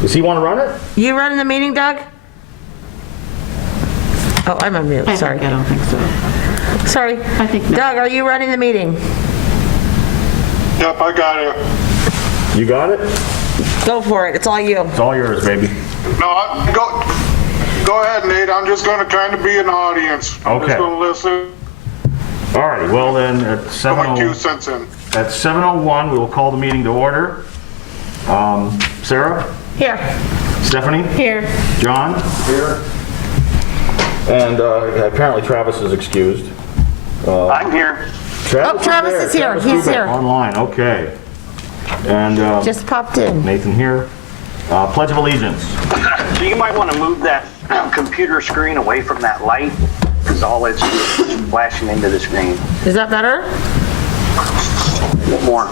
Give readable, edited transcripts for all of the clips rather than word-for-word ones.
Does he want to run it? You running the meeting, Doug? Oh, I'm on mute, sorry. I don't think so. Sorry. I think not. Doug, are you running the meeting? Yep, I got it. You got it? Go for it, it's all you. It's all yours, baby. No, go ahead, Nate. I'm just going to kind of be an audience. I'm Okay. just going to listen. All right, well then, at Put my 2 cents in. 7:01, we will call the meeting to order. Sarah? Here. Stephanie? Here. John? Here. And apparently Travis is excused. I'm here. Travis is here. He's Kubek here. Online, okay. And Just popped in. Nathan here. Pledge of Allegiance. So you might want to move that computer screen away from that light, because all it's flashing into the screen. Is that better? A bit more.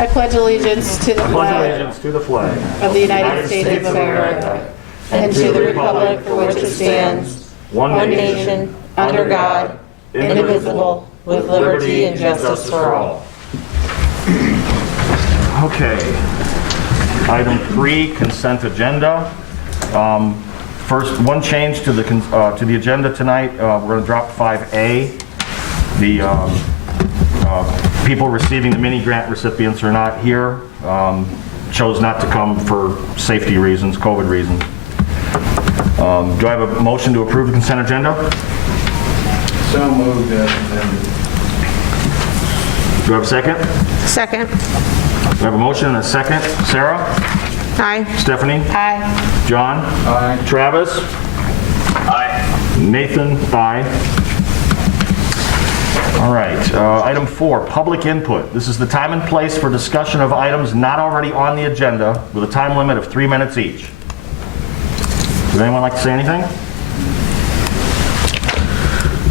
I pledge allegiance to the Pledge flag allegiance to the flag of the United States of America and to the republic for which it stands, one one nation, under God, indivisible, with liberty and justice for all. Okay. Item 3, consent agenda. First, one change to the agenda tonight. We're going to drop 5A. The people receiving the mini grant recipients are not here. Chose not to come for safety reasons, COVID reasons. Do I have a motion to approve the consent agenda? So moved. Do I have a second? Second. Do I have a motion and a second? Sarah? Aye. Stephanie? Aye. John? Aye. Travis? Aye. Nathan? Aye. All right, item 4, public input. This is the time and place for discussion of items not already on the agenda with a time limit of 3 minutes each. Would anyone like to say anything?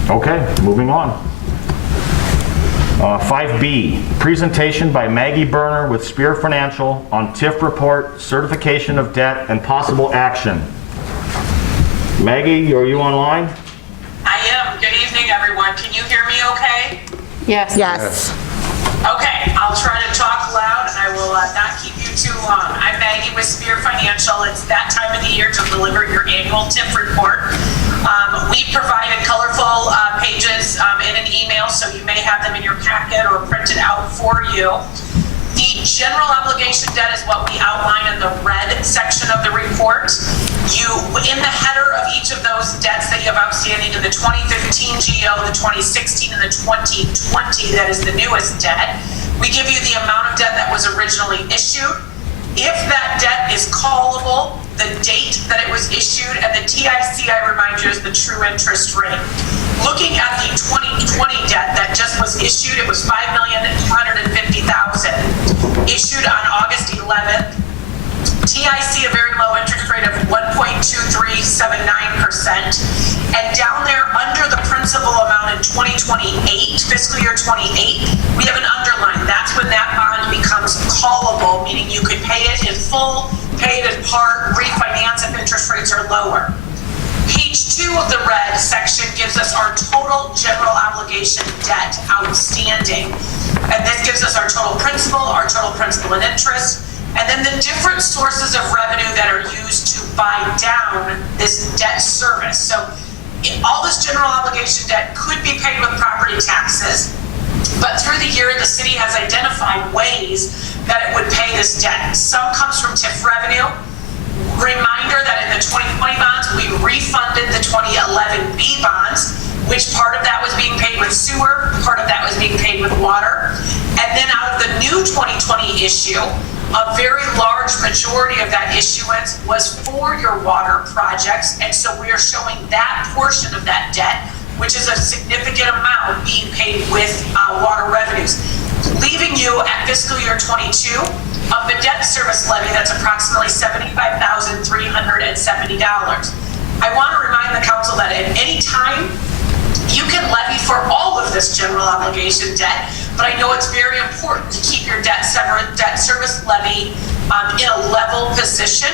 Okay, moving on. 5B, presentation by Maggie Berner with Speer Financial on TIF report, certification of debt, and possible action. Maggie, are you online? I am. Good evening, everyone. Can you hear me okay? Yes. Yes. Okay, I'll try to talk loud and I will not keep you too long. I'm Maggie with Speer Financial. It's that time of the year to deliver your annual TIF report. We provided colorful pages in an email, so you may have them in your packet or printed out for you. The general obligation debt is what we outline in the red section of the report. In the header of each of those debts that you have outstanding in the 2015 GO, the 2016, and the 2020, that is the newest debt, we give you the amount of debt that was originally issued. If that debt is callable, the date that it was issued, and the TIC, I remind you, is the true interest rate. Looking at the 2020 debt that just was issued, it was $5,250,000. Issued on August 11th. TIC, a very low interest rate of 1.2379%. And down there under the principal amount in 2028, fiscal year 28, we have an underline. That's when that bond becomes callable, meaning you could pay it in full, pay it in part, refinance if interest rates are lower. Page 2 of the red section gives us our total general obligation debt outstanding. And this gives us our total principal and interest, and then the different sources of revenue that are used to buy down this debt service. So all this general obligation debt could be paid with property taxes, but through the year, the city has identified ways that it would pay this debt. Some comes from TIF revenue. Reminder that in the 2020 bonds, we refunded the 2011 B bonds, which part of that was being paid with sewer, part of that was being paid with water. And then out of the new 2020 issue, a very large majority of that issuance was for your water projects. And so we are showing that portion of that debt, which is a significant amount, being paid with water revenues. Leaving you at fiscal year 22 of the debt service levy, that's approximately $75,370. I want to remind the council that at any time, you can levy for all of this general obligation debt, but I know it's very important to keep your debt service levy in a level position.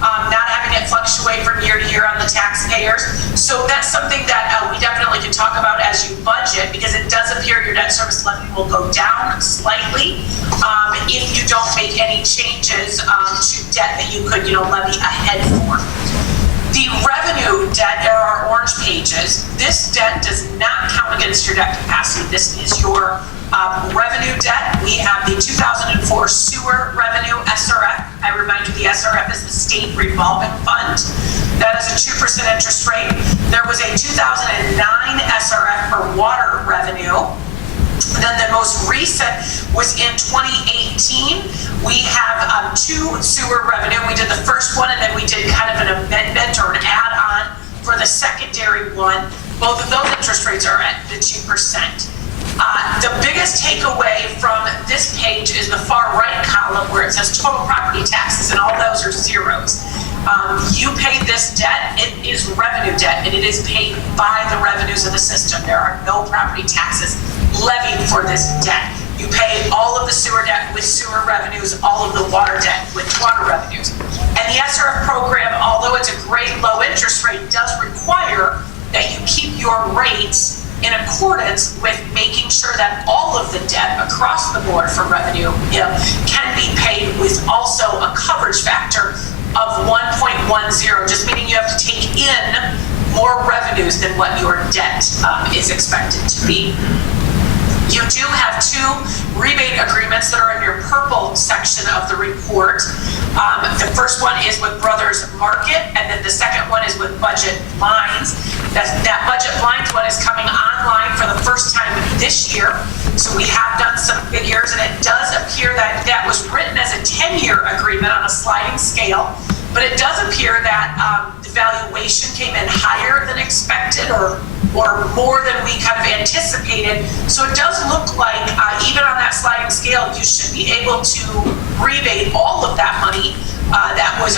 not having it fluctuate from year to year on the taxpayers. So that's something that we definitely can talk about as you budget, because it does appear your debt service levy will go down slightly if you don't make any changes to debt that you could, levy ahead for. The revenue debt, there are orange pages. This debt does not count against your debt capacity. This is your revenue debt. We have the 2004 sewer revenue SRF. I remind you, the SRF is the state revolving fund. That is a 2% interest rate. There was a 2009 SRF for water revenue. Then the most recent was in 2018. We have two sewer revenue. We did the first one, and then we did kind of an amendment or an add-on for the secondary one. Both of those interest rates are at the 2%. The biggest takeaway from this page is the far right column where it says total property taxes, and all those are zeros. You pay this debt, it is revenue debt, and it is paid by the revenues of the system. There are no property taxes levied for this debt. You pay all of the sewer debt with sewer revenues, all of the water debt with water revenues. And the SRF program, although it's a great low interest rate, does require that you keep your rates in accordance with making sure that all of the debt across the board for revenue can be paid with also a coverage factor of 1.10, just meaning you have to take in more revenues than what your debt is expected to be. You do have two rebate agreements that are in your purple section of the report. The first one is with Brothers Market, and then the second one is with Budget Lines. That Budget Lines one is coming online for the first time this year. So we have done some figures, and it does appear that that was written as a 10-year agreement on a sliding scale. But it does appear that the valuation came in higher than expected, or more than we kind of anticipated. So it does look like even on that sliding scale, you should be able to rebate all of that money that was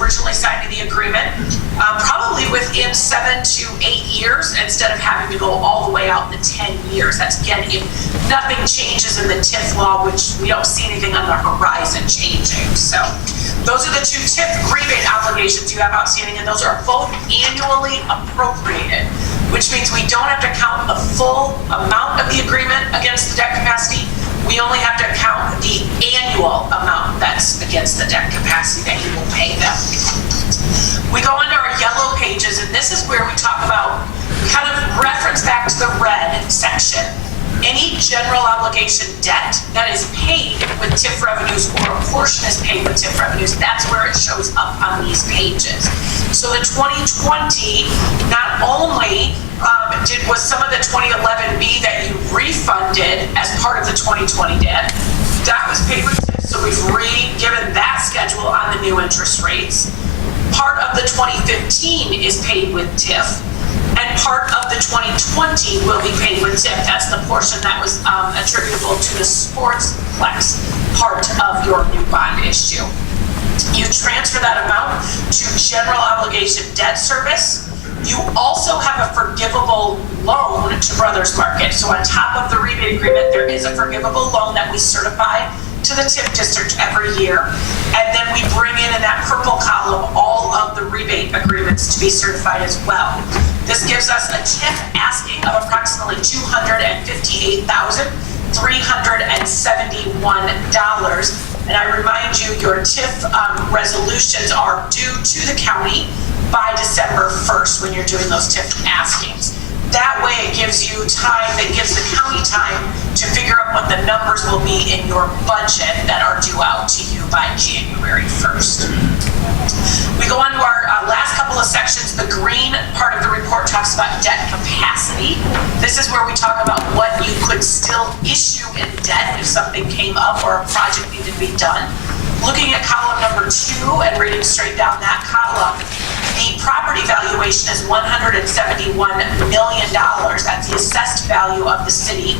originally signed in the agreement, probably within 7 to 8 years, instead of having to go all the way out the 10 years. That's, again, if nothing changes in the TIF law, which we don't see anything on the horizon changing. So those are the two TIF rebate obligations you have outstanding, and those are both annually appropriated, which means we don't have to count the full amount of the agreement against the debt capacity. We only have to count the annual amount that's against the debt capacity that you will pay them. We go into our yellow pages, and this is where we talk about, kind of reference back to the red section. Any general obligation debt that is paid with TIF revenues, or a portion is paid with TIF revenues, that's where it shows up on these pages. So the 2020, not only was some of the 2011B that you refunded as part of the 2020 debt, that was paid with TIF, so we've given that schedule on the new interest rates. Part of the 2015 is paid with TIF, and part of the 2020 will be paid with TIF. That's the portion that was attributable to the sportsplex part of your new bond issue. You transfer that amount to general obligation debt service. You also have a forgivable loan to Brothers Market. So on top of the rebate agreement, there is a forgivable loan that we certify to the TIF district every year. And then we bring in that purple column all of the rebate agreements to be certified as well. This gives us a TIF asking of approximately $258,371. And I remind you, your TIF resolutions are due to the county by December 1st when you're doing those TIF askings. That way it gives you time, it gives the county time to figure out what the numbers will be in your budget that are due out to you by January 1st. We go on to our last couple of sections. The green part of the report talks about debt capacity. This is where we talk about what you could still issue in debt if something came up or a project needed to be done. Looking at column number 2 and reading straight down that column, the property valuation is $171 million. That's the assessed value of the city.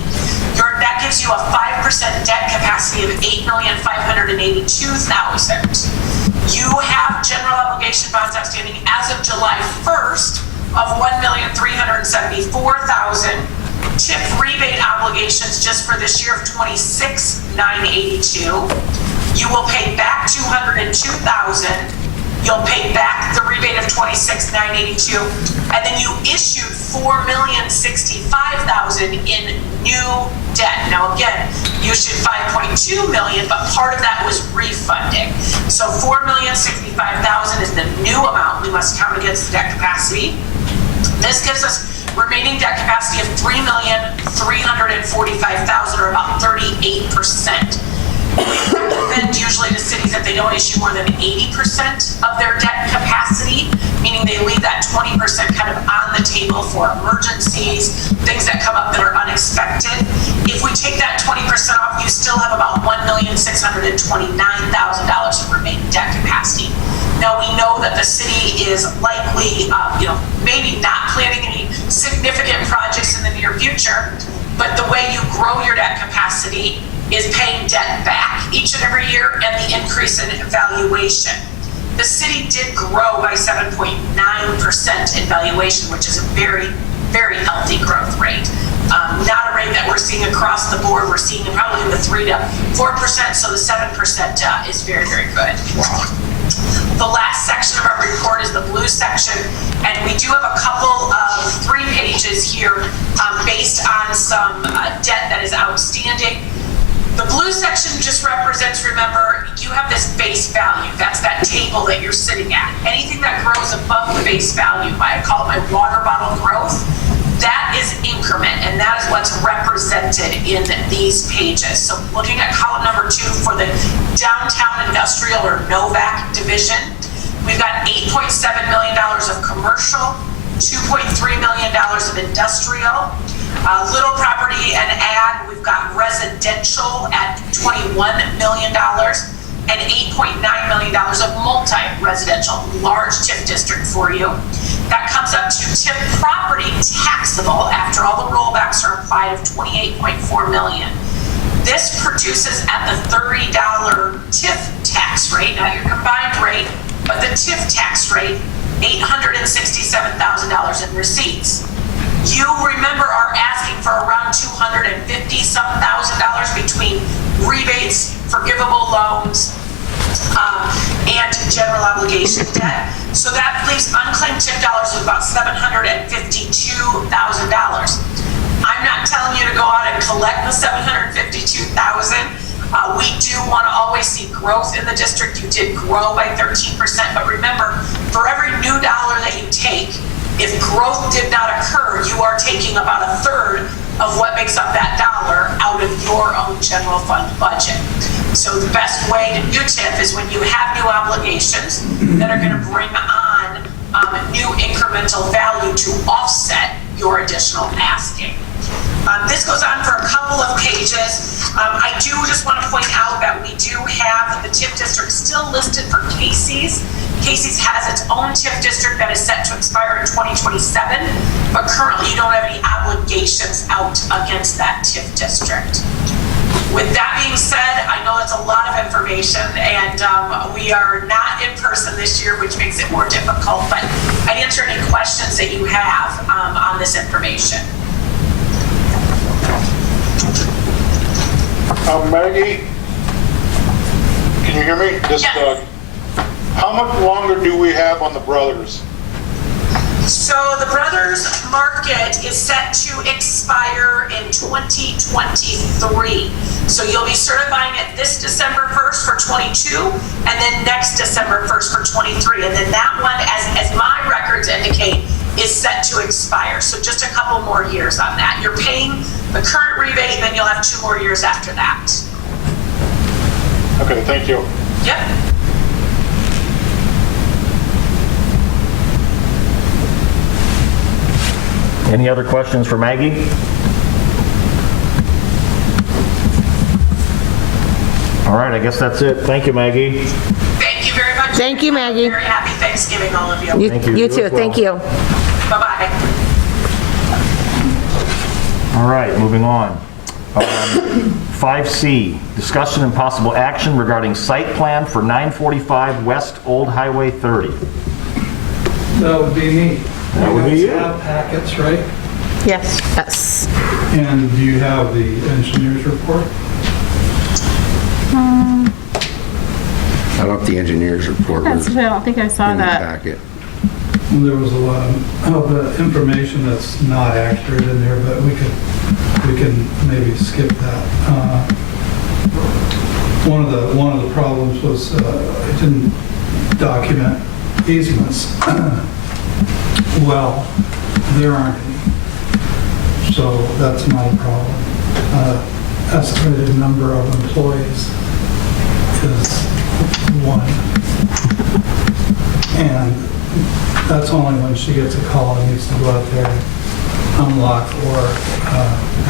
That gives you a 5% debt capacity of $8,582,000. You have general obligation bonds outstanding as of July 1st of $1,374,000. TIF rebate obligations just for this year of $26,982. You will pay back $202,000. You'll pay back the rebate of $26,982, and then you issued $4,065,000 in new debt. Now again, you issued $5.2 million, but part of that was refunding. So $4,065,000 is the new amount we must count against the debt capacity. This gives us remaining debt capacity of $3,345,000, or about 38%. We recommend usually to cities that they don't issue more than 80% of their debt capacity, meaning they leave that 20% kind of on the table for emergencies, things that come up that are unexpected. If we take that 20% off, you still have about $1,629,000 of remaining debt capacity. Now we know that the city is likely, maybe not planning any significant projects in the near future, but the way you grow your debt capacity is paying debt back each and every year and the increase in valuation. The city did grow by 7.9% in valuation, which is a very, very healthy growth rate. Not a rate that we're seeing across the board. We're seeing probably in the 3 to 4%, so the 7% is very, very good. The last section of our report is the blue section, and we do have a couple of 3 pages here based on some debt that is outstanding. The blue section just represents, remember, you have this base value. That's that table that you're sitting at. Anything that grows above the base value, I call it my water bottle growth, that is increment, and that is what's represented in these pages. So looking at column number 2 for the downtown industrial or NOVAC division, we've got $8.7 million of commercial, $2.3 million of industrial, little property and ag, we've got residential at $21 million, and $8.9 million of multi-residential, large TIF district for you. That comes up to TIF property taxable after all the rollbacks are applied of $28.4 million. This produces at the $30 TIF tax rate, not your combined rate, but the TIF tax rate, $867,000 in receipts. You remember are asking for around $250,000 between rebates, forgivable loans, and general obligation debt. So that leaves unclaimed TIF dollars of about $752,000. I'm not telling you to go out and collect the $752,000. We do want to always see growth in the district. You did grow by 13%, but remember, for every new dollar that you take, if growth did not occur, you are taking about a third of what makes up that dollar out of your own general fund budget. So the best way to do TIF is when you have new obligations that are going to bring on new incremental value to offset your additional asking. This goes on for a couple of pages. I do just want to point out that we do have the TIF district still listed for Casey's. Casey's has its own TIF district that is set to expire in 2027, but currently you don't have any obligations out against that TIF district. With that being said, I know it's a lot of information, and we are not in person this year, which makes it more difficult, but I'd answer any questions that you have on this information. Maggie, can you hear me? Just, yes. How much longer do we have on the Brothers? So the Brothers market is set to expire in 2023. So you'll be certifying it this December 1st for 22, and then next December 1st for 23. And then that one, as my records indicate, is set to expire. So just a couple more years on that. You're paying the current rebate, and then you'll have 2 more years after that. Okay, thank you. Yep. Any other questions for Maggie? All right, I guess that's it. Thank you, Maggie. Thank you very much. Thank you, Maggie. Very happy Thanksgiving, all of you. Thank you. You You too. as well. Thank you. Bye-bye. All right, moving on. 5C, discussion and possible action regarding site plan for 945 West Old Highway 30. That would be me. That would be you. guys have packets, right? Yes. Yes. And do you have the engineer's report? I don't know if the engineer's report was in I don't think I saw the that. packet. There was a lot of information that's not accurate in there, but we can maybe skip that. One of the problems was I didn't document easements. Well, there aren't any, so that's not a problem. Estimated number of employees is 1, and that's only when she gets a call and needs to go out there, unlock, or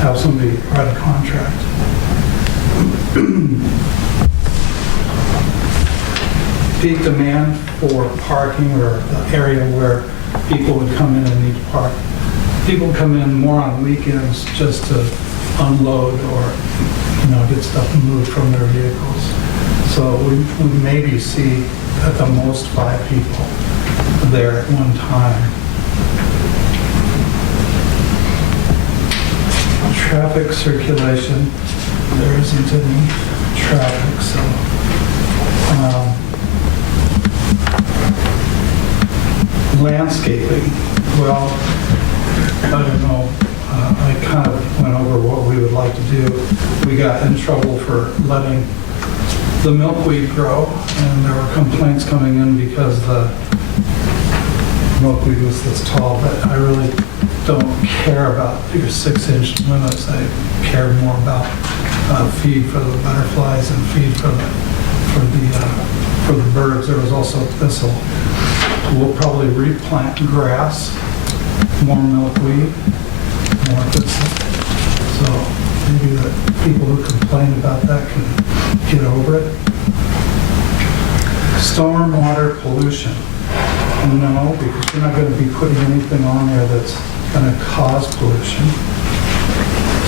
have somebody write a contract. Peak demand for parking, or the area where people would come in and need to park. People come in more on weekends just to unload or, get stuff moved from their vehicles. So we maybe see at the most 5 people there at one time. Traffic circulation, there isn't any traffic, so landscaping, well, I don't know, I kind of went over what we would like to do. We got in trouble for letting the milkweed grow, and there were complaints coming in because the milkweed was this tall, but I really don't care about your 6-inch limits. I care more about feed for the butterflies and feed for the birds. There was also thistle. We'll probably replant grass, more milkweed, more thistle. So maybe the people who complain about that can get over it. Stormwater pollution. No, because you're not going to be putting anything on there that's going to cause pollution.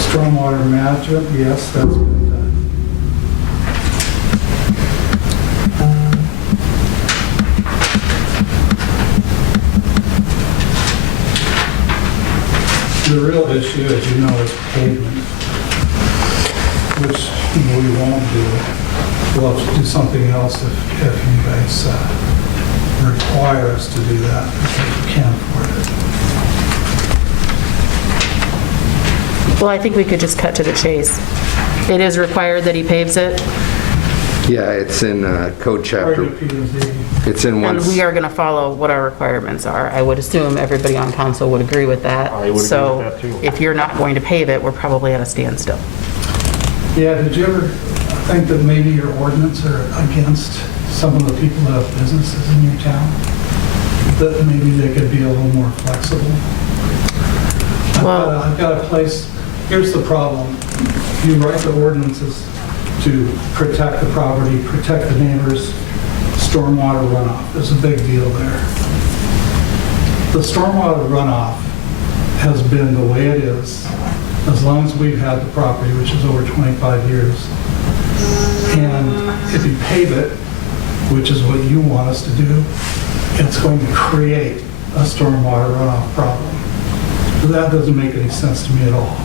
Stormwater management, yes, that's been done. The real issue, as you know, is pavement, which we won't do. We'll have to do something else if you guys require us to do that, because we can't afford it. Well, I think we could just cut to the chase. It is required that he paves it, Yeah, it's in code chapter. According to P&Z. It's in one. and we are going to follow what our requirements are. I would assume everybody on council would agree with that. I would agree with that, too. So if you're not going to pave it, we're probably at a standstill. Yeah, did you ever think that maybe your ordinance are against some of the people that have businesses in your town? That maybe they could be a little more flexible? Well- I've got a place, here's the problem. You write the ordinances to protect the property, protect the neighbors, stormwater runoff. There's a big deal there. The stormwater runoff has been the way it is as long as we've had the property, which is over 25 years. And if you pave it, which is what you want us to do, it's going to create a stormwater runoff problem. That doesn't make any sense to me at all.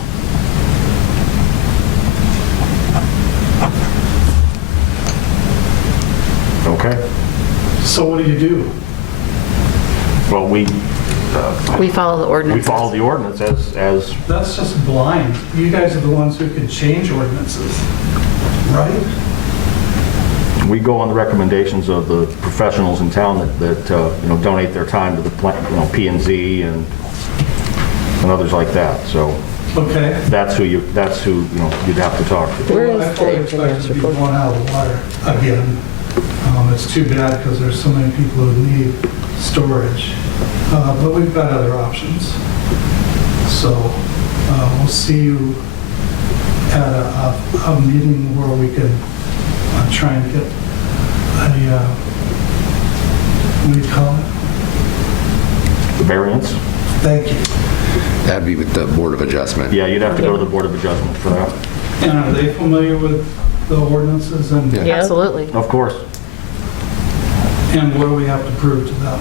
Okay. So what do you do? Well, we We follow the ordinance. follow the ordinance as, That's just blind. You guys are the ones who can change ordinances, right? we go on the recommendations of the professionals in town that donate their time to the P&Z and others like that. So Okay. that's who you'd have to talk to. Well, I fully expect it to be blown out of the water again. It's too bad because there's so many people who need storage. But we've got other options. So we'll see you at a meeting where we can try and get a, what do you call it? The variance? Thank you. That'd be with the Board of Adjustment. Yeah, you'd have to go to the Board of Adjustment for that. And are they familiar with the ordinances and, Yeah. Absolutely. Of course. and what do we have to prove to them?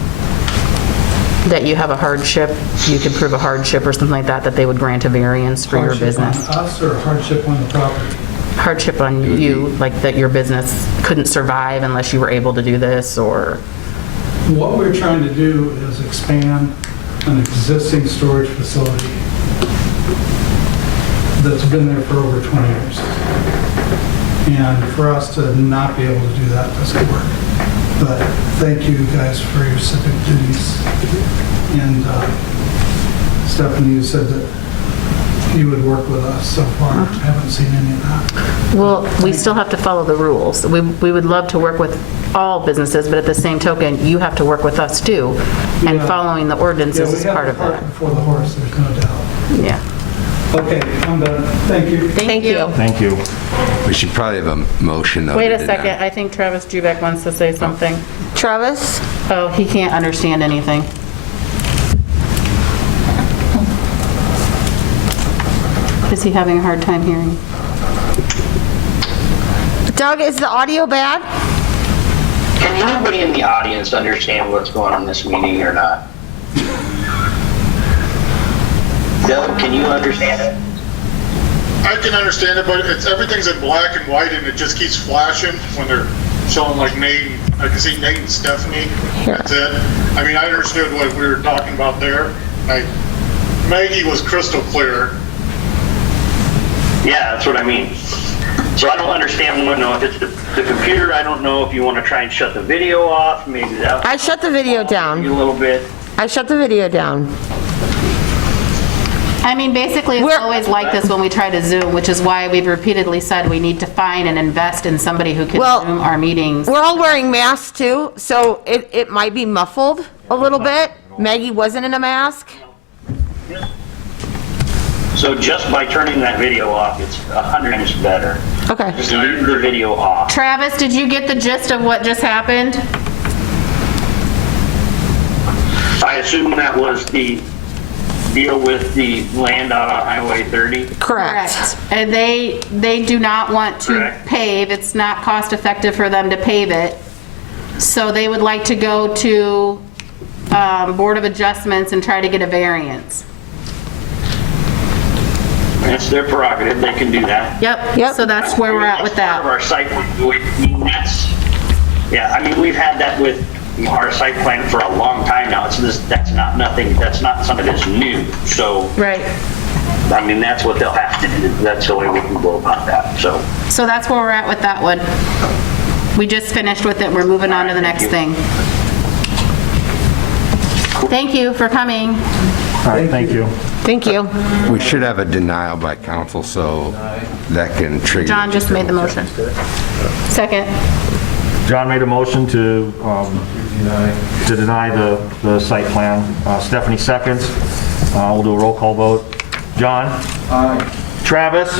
That you have a hardship, you could prove a hardship or something like that, that they would grant a variance for your Hardship business. on us or hardship on the property? hardship on you, like that your business couldn't survive unless you were able to do this, or? What we're trying to do is expand an existing storage facility that's been there for over 20 years. And for us to not be able to do that doesn't work. But thank you guys for your civic duties. And Stephanie, you said that you would work with us so far. I haven't seen any of that. Well, we still have to follow the rules. We would love to work with all businesses, but at the same token, you have to work with us too. And Yeah. following the ordinances is part of Yeah, we that. have the cart before the horse, there's no doubt. Yeah. Okay, I'm done. Thank you. Thank you. Thank you. We should probably have a motion though. Wait to a deny. second, I think Travis Jubeck wants to say something. Travis? Oh, he can't understand anything. Is he having a hard time hearing? Doug, is the audio bad? Can anybody in the audience understand what's going on in this meeting or not? Doug, can you understand it? I can understand it, but everything's in black and white and it just keeps flashing when they're showing like Nate. I can see Nate and Stephanie. That's it. I mean, I understood what we were talking about there. Maggie was crystal clear. Yeah, that's what I mean. So I don't understand, I don't know if it's the computer, I don't know if you want to try and shut the video off, maybe that. I shut the video down. A little bit. I shut the video down. I mean, basically, it's We're- always like this when we try to Zoom, which is why we've repeatedly said we need to find and invest in somebody who can Well, Zoom our meetings. We're all wearing masks too, so it might be muffled a little bit. Maggie wasn't in a mask. So just by turning that video off, it's 100 times better. Okay. Just leave the video off. Travis, did you get the gist of what just happened? I assume that was the deal with the land out on Highway 30? Correct. And they do not want to Correct. pave, it's not cost effective for them to pave it. So they would like to go to Board of Adjustments and try to get a variance. That's their prerogative, they can do that. Yep, so that's where we're at with Part of that. our site, yeah, I mean, we've had that with our site plan for a long time now. That's not something that's new. So, Right. I mean, that's what they'll have to do. That's the way we can go about that, so. So that's where we're at with that one. We just finished with it, we're moving on to the next thing. Thank you for coming. All right, thank you. Thank you. We should have a denial by council, so that can trigger. John just made the motion. Second. John made a motion to deny the site plan. Stephanie seconds. We'll do a roll call vote. John? Aye. Travis?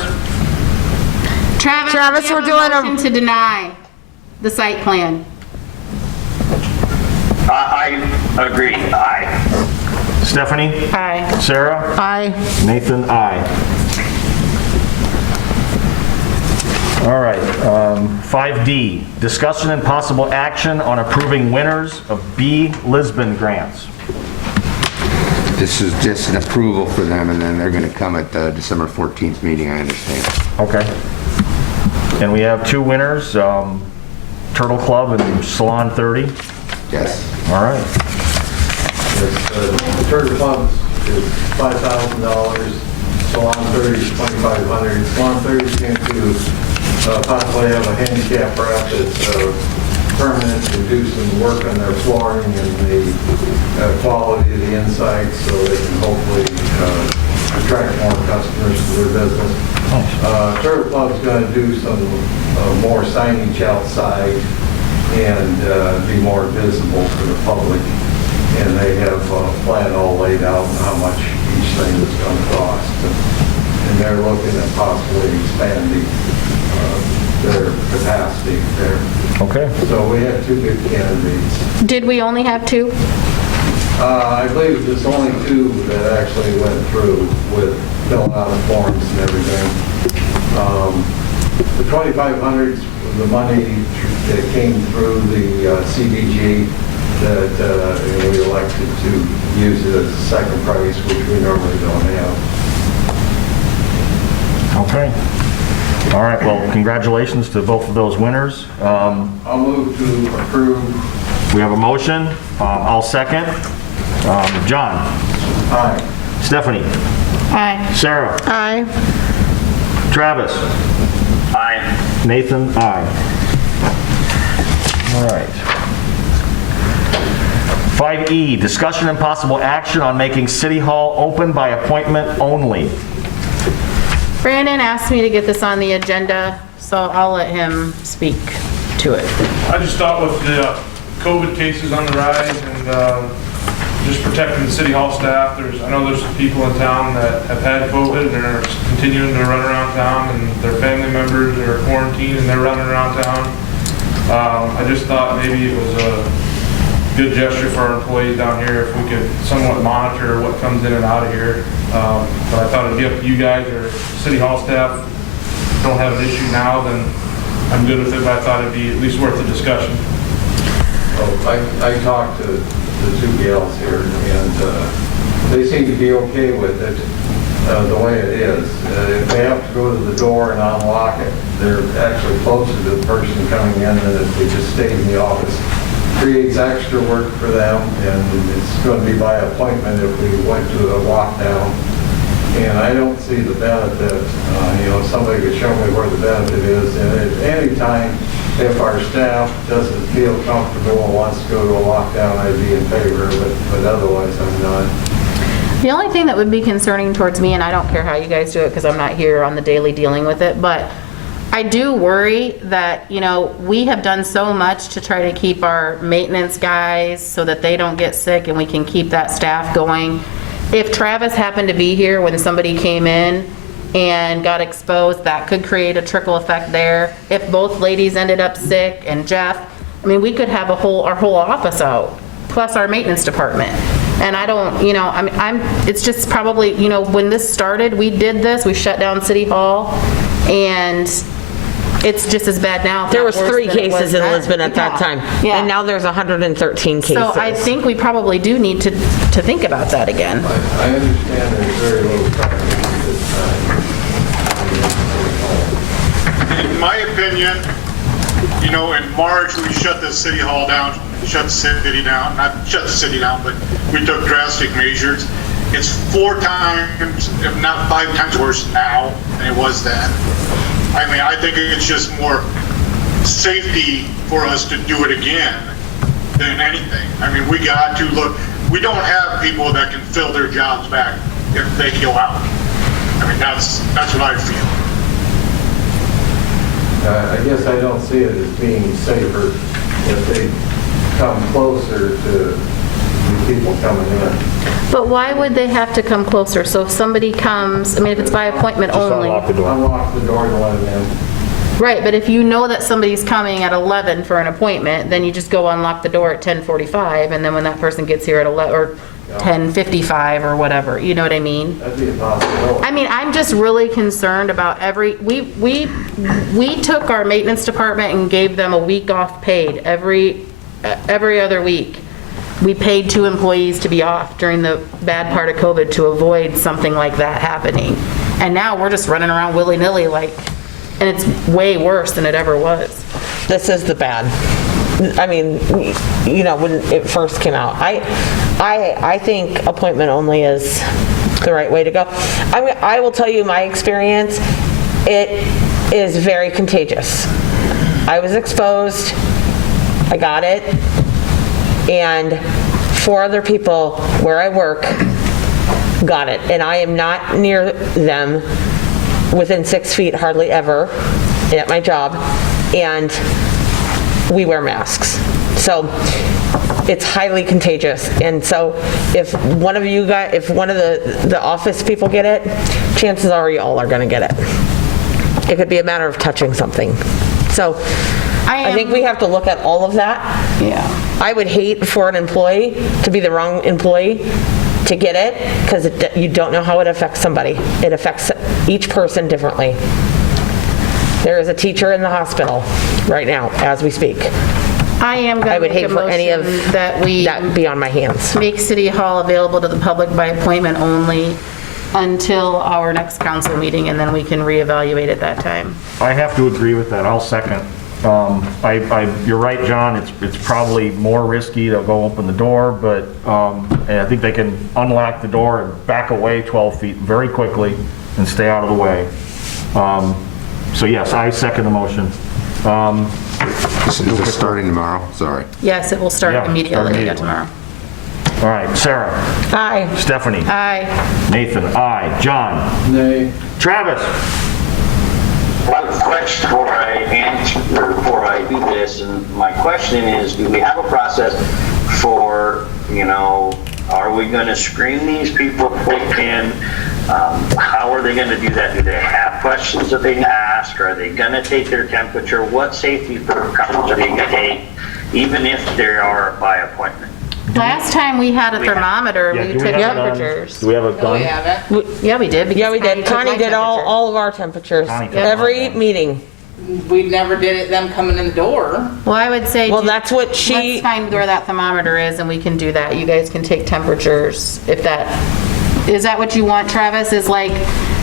Travis, we have we're doing a- motion to deny the site plan. I agree, aye. Stephanie? Aye. Sarah? Aye. Nathan, aye. All right, 5D, discussion and possible action on approving winners of Lisbon grants. This is just an approval for them, and then they're going to come at the December 14th meeting, I understand. Okay. And we have two winners, Turtle Club and Salon 30. Yes. All right. The Turtle Club is $5,000, Salon 30 is $2,500. Salon 30 is going to possibly have a handicap ramp that's permanent to do some work on their flooring and the quality of the inside so they can hopefully attract more customers to their business. Turtle Club is going to do some more signage outside and be more visible to the public. And they have a plan all laid out on how much each thing is going to cost. And they're looking at possibly expanding their capacity there. Okay. So we have two good candidates. Did we only have two? I believe there's only two that actually went through with filling out the forms and everything. The 2,500, the money that came through the CDG that we elected to use it as a second price, which we normally don't have. Okay. All right, well, congratulations to both of those winners. I'll move to approve. We have a motion. I'll second. John? Aye. Stephanie? Aye. Sarah? Aye. Travis? Aye. Nathan? Aye. All right. 5E, discussion and possible action on making City Hall open by appointment only. Brandon asked me to get this on the agenda, so I'll let him speak to it. I just thought with the COVID cases on the rise and just protecting the city hall staff, I know there's some people in town that have had COVID and are continuing to run around town, and their family members are quarantined and they're running around town. I just thought maybe it was a good gesture for our employees down here if we could somewhat monitor what comes in and out of here. But I thought it'd be up to you guys or city hall staff. If you don't have an issue now, then I'm good with it, but I thought it'd be at least worth the discussion. I talked to the two gals here, and they seem to be okay with it the way it is. If they have to go to the door and unlock it, they're actually closer to the person coming in than if they just stay in the office. Creates extra work for them, and it's going to be by appointment if we went to a lockdown. And I don't see the benefit. Somebody could show me where the benefit is. And at any time, if our staff doesn't feel comfortable and wants to go to a lockdown, I'd be in favor of it, but otherwise I'm not. The only thing that would be concerning towards me, and I don't care how you guys do it because I'm not here on the daily dealing with it, but I do worry that, we have done so much to try to keep our maintenance guys so that they don't get sick and we can keep that staff going. If Travis happened to be here when somebody came in and got exposed, that could create a trickle effect there. If both ladies ended up sick and Jeff, we could have our whole office out, plus our maintenance department. And I don't, it's just probably, when this started, we did this, we shut down City Hall, and it's just as bad now. There was 3 cases in Lisbon at that time. Yeah. And now there's 113 cases. So I think we probably do need to think about that again. I understand there's very little traffic at this time. In my opinion, in March, we shut the city hall down, not shut the city down, but we took drastic measures. It's 4 times, if not 5 times worse now than it was then. I think it's just more safety for us to do it again than anything. We got to look, we don't have people that can fill their jobs back if they go out. That's what I feel. I guess I don't see it as being safer if they come closer to the people coming in. But why would they have to come closer? So if somebody comes, if it's by appointment only. Unlock the door. Unlock the door to let them in. Right, but if you know that somebody's coming at 11 for an appointment, then you just go unlock the door at 10:45, and then when that person gets here at 11, or 10:55 or whatever, you know what I mean? That'd be a possibility. I'm just really concerned about we took our maintenance department and gave them a week off paid every other week. We paid 2 employees to be off during the bad part of COVID to avoid something like that happening. And now we're just running around willy-nilly and it's way worse than it ever was. This is the bad. When it first came out, I think appointment only is the right way to go. I will tell you my experience. It is very contagious. I was exposed. I got it. And 4 other people where I work got it. And I am not near them within 6 feet hardly ever at my job. And we wear masks. So it's highly contagious. And so if one of you guys, if one of the office people get it, chances are you all are going to get it. It could be a matter of touching something. So I think we have to look at all of that. Yeah. I would hate for an employee to be the wrong employee to get it, because you don't know how it affects somebody. It affects each person differently. There is a teacher in the hospital right now as we speak. I am going to would make hate a for any of motion that we that be on my hands. make City Hall available to the public by appointment only until our next council meeting, and then we can reevaluate at that time. I have to agree with that. I'll second. You're right, John. It's probably more risky to go open the door, but and I think they can unlock the door and back away 12 feet very quickly and stay out of the way. So yes, I second the motion. Is this starting tomorrow? Sorry. Yes, it will start Yeah, start immediately immediately. tomorrow. All right, Sarah, Aye. Stephanie, Aye. Nathan, aye, John, Nay. Travis. One question before I do this, and my question is, do we have a process for, are we going to screen these people if they can? How are they going to do that? Do they have questions that they can ask? Are they going to take their temperature? What safety precautions are they going to take, even if they are by appointment? Last time we had a thermometer, Yeah, we do took have it on? temperatures. Do we have it done? Yeah, we did. Yeah, we did. because Connie took did my all temperature. of our temperatures, Connie took every mine. meeting. We never did it, them coming in the door. Well, I would say. Well, that's what she- Let's find where that thermometer is, and we can do that. You guys can take temperatures if that, is that what you want, Travis? Is like,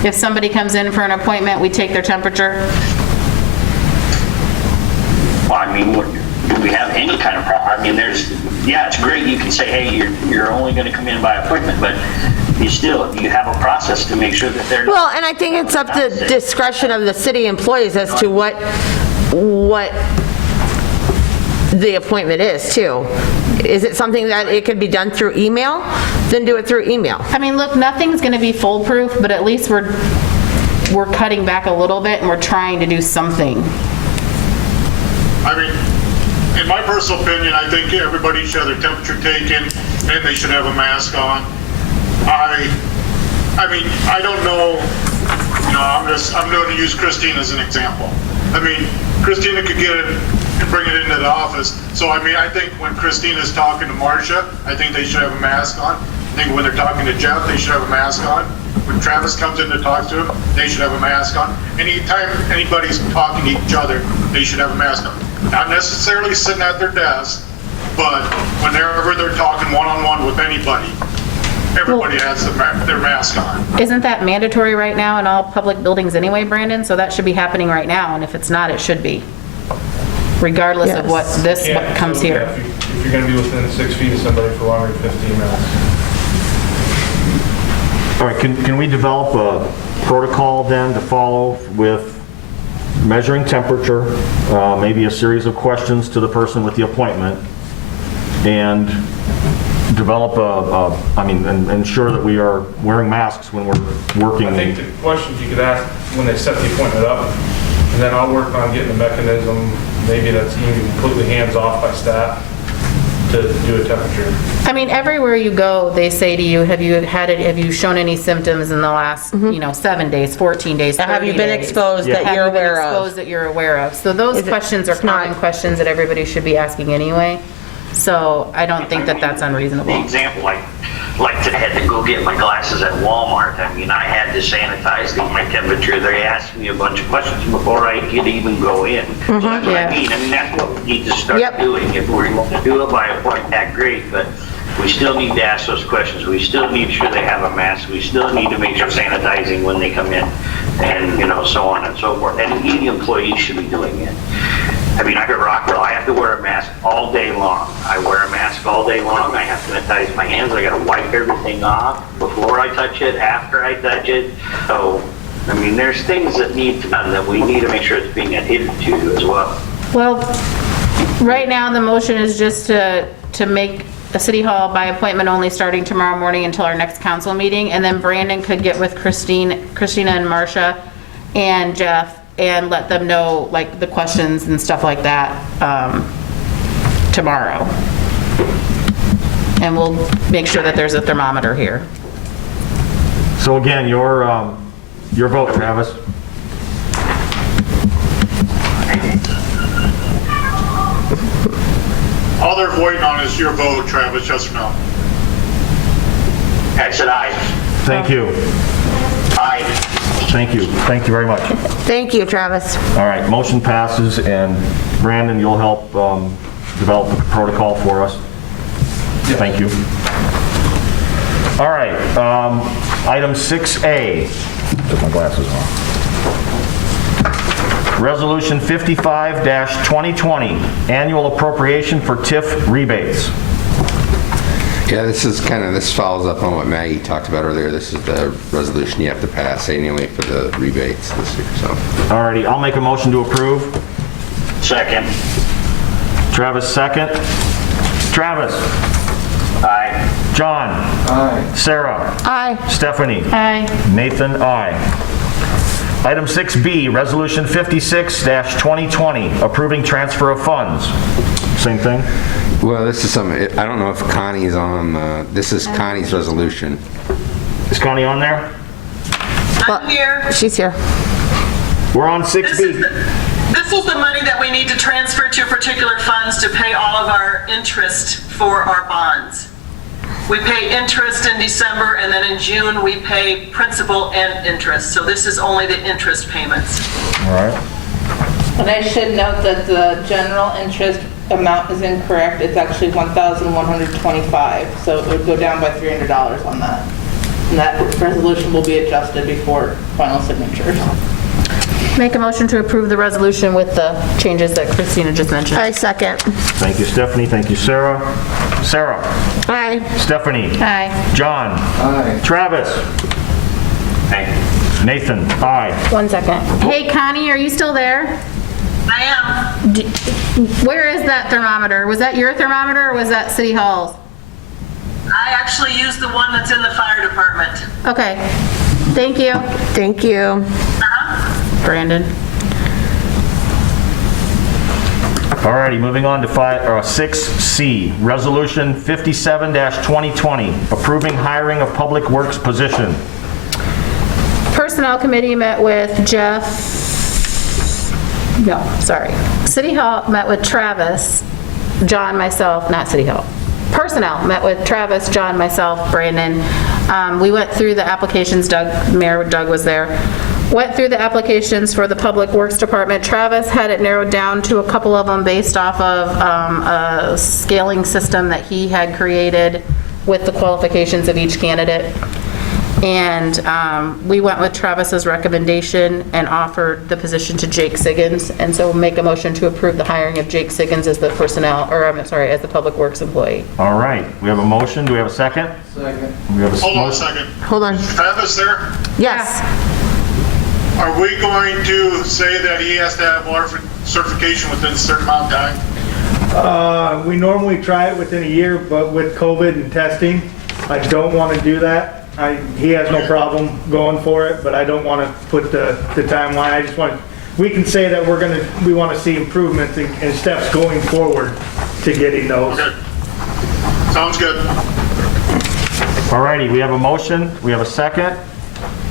if somebody comes in for an appointment, we take their temperature? Well, I mean, do we have any kind of problem? I mean, it's great, you can say, hey, you're only going to come in by appointment, but you have a process to make sure that they're. Well, and I think it's up to discretion of the city employees as to what the appointment is, too. Is it something that it could be done through email? Then do it through email. I mean, look, nothing's going to be foolproof, but at least we're cutting back a little bit, and we're trying to do something. I mean, in my personal opinion, I think everybody should have their temperature taken and they should have a mask on. I mean, I don't know, I'm going to use Christine as an example. I mean, Christina could get it and bring it into the office. So, I mean, I think when Christina's talking to Marcia, I think they should have a mask on. I think when they're talking to Jeff, they should have a mask on. When Travis comes in to talk to him, they should have a mask on. Anytime anybody's talking to each other, they should have a mask on. Not necessarily sitting at their desk, but whenever they're talking one-on-one with anybody, everybody has their mask on. Isn't that mandatory right now in all public buildings anyway, Brandon? So that should be happening right now, and if it's not, it should be, regardless of what Yeah, comes so, here. yeah, if you're going to be within 6 feet of somebody for longer than 15 minutes. All right, can we develop a protocol then to follow with measuring temperature, maybe a series of questions to the person with the appointment, and develop and ensure that we are wearing masks when we're working? I think the questions you could ask when they set the appointment up, and then I'll work on getting a mechanism, maybe that's even completely hands-off by staff, to do a temperature. I mean, everywhere you go, they say to you, have you shown any symptoms in the last, 7 days, 14 days, 30 Have you been days? exposed that you're aware Have you been exposed of? that you're aware of? So those questions are common questions that everybody should be asking anyway. So I don't think that that's The unreasonable. example, like today, I had to go get my glasses at Walmart. I mean, I had to sanitize my temperature. They asked me a bunch of questions before I could even go in. So that's what Yeah. I mean. I mean, that's what we need to start Yep. doing. If we're going to do it by appointment, that's great, but we still need to ask those questions. We still need to make sure they have a mask. We still need to make sure sanitizing when they come in, and so on and so forth. And any employee should be doing it. I mean, I'm at Rockville, I have to wear a mask all day long. I wear a mask all day long. I have to sanitize my hands. I got to wipe everything off before I touch it, after I touch it. So, I mean, there's things that need to be done that we need to make sure it's being adhered to as well. Well, right now, the motion is just to make a city hall by appointment only starting tomorrow morning until our next council meeting. And then Brandon could get with Christina and Marcia and Jeff and let them know, like, the questions and stuff like that tomorrow. And we'll make sure that there's a thermometer here. So again, your vote, Travis. All they're voting on is your vote, Travis, yes or no? I said aye. Thank you. Aye. Thank you. Thank you very much. Thank you, Travis. All right, motion passes, and Brandon, you'll help develop a protocol for us. Thank you. All right, item 6A. Took my glasses off. Resolution 55-2020, annual appropriation for TIF rebates. Yeah, this follows up on what Maggie talked about earlier. This is the resolution you have to pass annually for the rebates this year, so. All righty, I'll make a motion to approve. Second. Travis, second. Travis. Aye. John. Aye. Sarah. Aye. Stephanie. Aye. Nathan, aye. Item 6B, Resolution 56-2020, approving transfer of funds. Same thing? Well, this is something, I don't know if Connie's on, this is Connie's resolution. Is Connie on there? I'm here. She's here. We're on 6B. This is the money that we need to transfer to particular funds to pay all of our interest for our bonds. We pay interest in December, and then in June, we pay principal and interest. So this is only the interest payments. All right. And I should note that the general interest amount is incorrect. It's actually $1,125, so it would go down by $300 on that. And that resolution will be adjusted before final signatures. Make a motion to approve the resolution with the changes that Christina just mentioned. I second. Thank you, Stephanie. Thank you, Sarah. Sarah. Aye. Stephanie. Aye. John. Aye. Travis. Aye. Nathan. Aye. 1 second. Hey, Connie, are you still there? I am. Where is that thermometer? Was that your thermometer or was that City Hall's? I actually use the one that's in the fire department. Okay. Thank you. Thank you. Brandon. Alrighty, moving on to 6C, Resolution 57-2020, approving hiring of public works position. Personnel Committee met with City Hall met with Travis, John, myself, not City Hall. Personnel met with Travis, John, myself, Brandon. We went through the applications. Mayor Doug was there. Went through the applications for the Public Works Department. Travis had it narrowed down to a couple of them based off of a scaling system that he had created with the qualifications of each candidate. And we went with Travis's recommendation and offered the position to Jake Siggins. And so we'll make a motion to approve the hiring of Jake Siggins as the as the Public Works employee. All right, we have a motion. Do we have a second? Second. We have a Hold on a motion. second. Hold on. Travis there, Yes. are we going to say that he has to have water certification within a certain amount of time? We normally try it within a year, but with COVID and testing, I don't want to do that. He has no problem going for it, but I don't want to put the timeline. I just want, we can say that we want to see improvements and steps going forward to getting those. Okay. Sounds good. All righty, we have a motion. We have a second.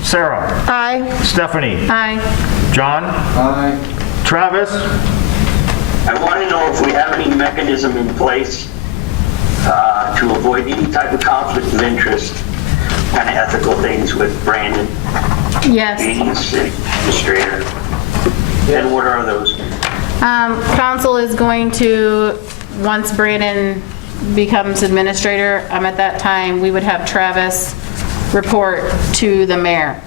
Sarah. Aye. Stephanie. Aye. John. Aye. Travis. I want to know if we have any mechanism in place to avoid any type of conflict of interest, kind of ethical things with Brandon Yes. being the city administrator. And what are those? Council is going to, once Brandon becomes administrator, at that time, we would have Travis report to the mayor.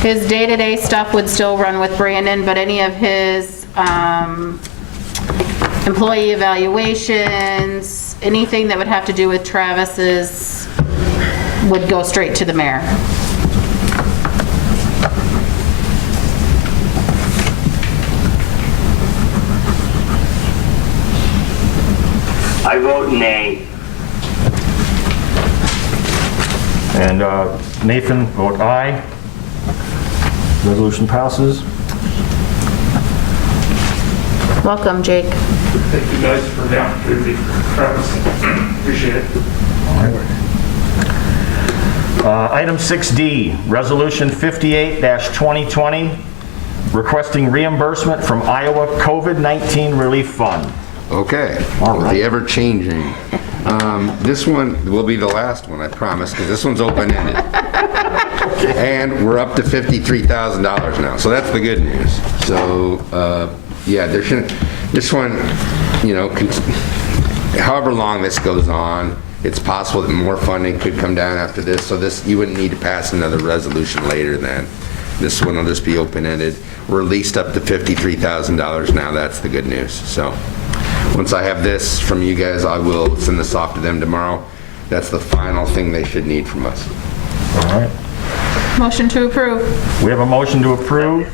His day-to-day stuff would still run with Brandon, but any of his employee evaluations, anything that would have to do with Travis's would go straight to the mayor. I vote nay. And Nathan, vote aye. Resolution passes. Welcome, Jake. Thank you guys for the opportunity, Travis. Appreciate it. Item 6D, Resolution 58-2020, requesting reimbursement from Iowa COVID-19 Relief Fund. Okay, All right. the ever-changing. This one will be the last one, I promise, because this one's open-ended. And we're up to $53,000 now, so that's the good news. So, yeah, this one, however long this goes on, It's possible that more funding could come down after this, so this, you wouldn't need to pass another resolution later then. This one will just be open-ended. We're leased up to $53,000 now, that's the good news. So, once I have this from you guys, I will send this off to them tomorrow. That's the final thing they should need from us. All right. Motion to approve. We have a motion to approve.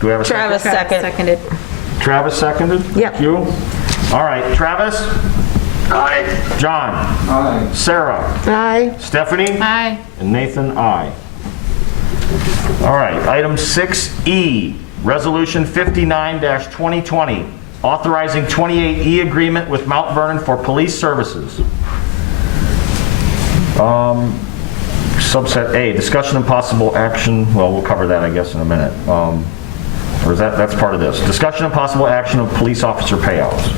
Do we have a second? Travis, second. Seconded. Travis seconded? Yep. Thank you. All right, Travis? Aye. John? Aye. Sarah? Aye. Stephanie? Aye. And Nathan, aye. All right, item 6E, Resolution 59-2020, authorizing 28E agreement with Mount Vernon for police services. Subset A, discussion and possible action, well, we'll cover that, I guess, in a minute. Or is that's part of this? Discussion and possible action of police officer payouts.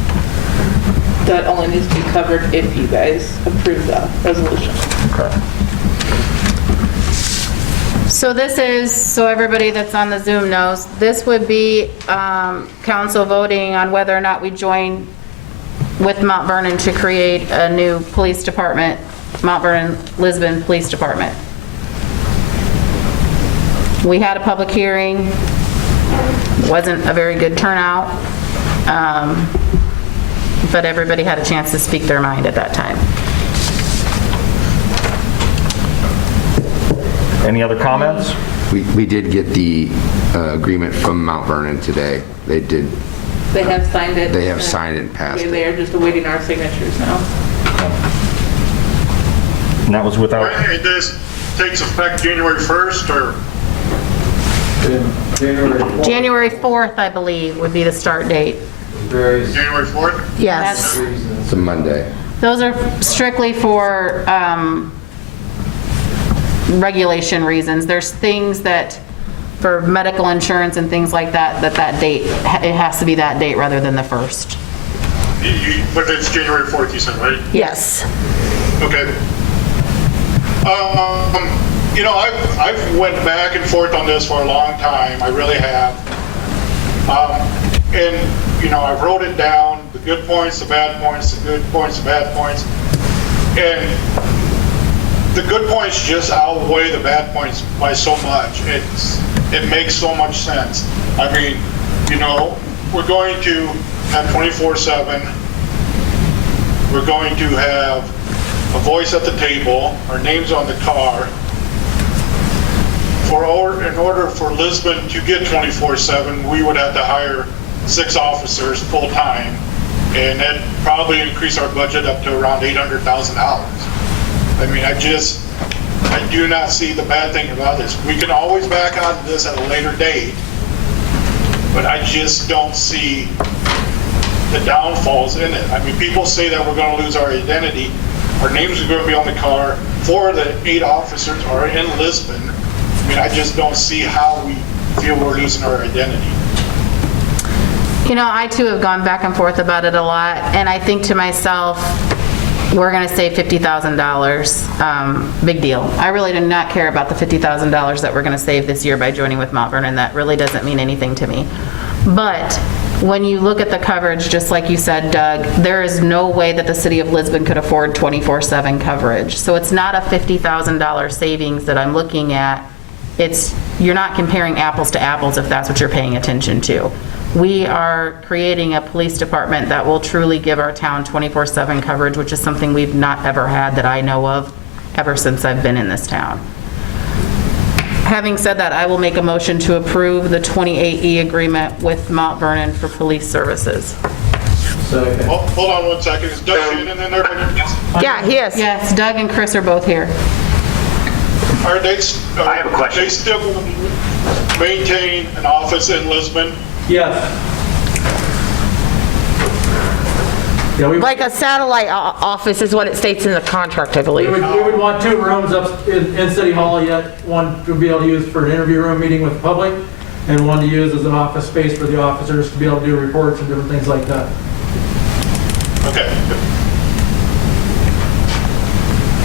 That only needs to be covered if you guys approve the resolution. Okay. So this is, so everybody that's on the Zoom knows, this would be council voting on whether or not we join with Mount Vernon to create a new police department, Mount Vernon-Lisbon Police Department. We had a public hearing, wasn't a very good turnout, but everybody had a chance to speak their mind at that time. Any other comments? We did get the agreement from Mount Vernon today. They did, They have signed it. they have signed it and passed it. They are just awaiting our signatures now. And that was without, And this takes effect January 1st, or? January 4th. January 4th, I believe, would be the start date. Various January 4th? Yes. reasons. It's a Monday. Those are strictly for regulation reasons. There's things that, for medical insurance and things like that, that date, it has to be that date rather than the 1st. But it's January 4th, you said, right? Yes. Okay. You know, I've went back and forth on this for a long time. I really have. And, you know, I wrote it down, the good points, the bad points, the good points, the bad points. And the good points just outweigh the bad points by so much. It makes so much sense. I mean, you know, we're going to have 24/7. We're going to have a voice at the table, our names on the car. In order for Lisbon to get 24/7, we would have to hire 6 officers full-time, and that'd probably increase our budget up to around $800,000. I mean, I do not see the bad thing about this. We can always back out of this at a later date, but I just don't see the downfalls in it. I mean, people say that we're going to lose our identity. Our names are going to be on the car. 4 of the 8 officers are in Lisbon. I mean, I just don't see how we feel we're losing our identity. You know, I too have gone back and forth about it a lot, and I think to myself, we're going to save $50,000. Big deal. I really do not care about the $50,000 that we're going to save this year by joining with Mount Vernon. That really doesn't mean anything to me. But when you look at the coverage, just like you said, Doug, there is no way that the city of Lisbon could afford 24/7 coverage. So it's not a $50,000 savings that I'm looking at. You're not comparing apples to apples if that's what you're paying attention to. We are creating a police department that will truly give our town 24/7 coverage, which is something we've not ever had that I know of ever since I've been in this town. Having said that, I will make a motion to approve the 28E agreement with Mount Vernon for police services. Second. Hold on one second. Is Doug Shannon in there? Yeah, he is. Yes, Doug and Chris are both here. Are they, I have a question. They still going to maintain an office in Lisbon? Yes. Yeah, Like a satellite office is what it states in the contract, I believe. we would want 2 rooms up in City Hall yet. One to be able to use for an interview room meeting with the public, and one to use as an office space for the officers to be able to do reports and different things like that. Okay.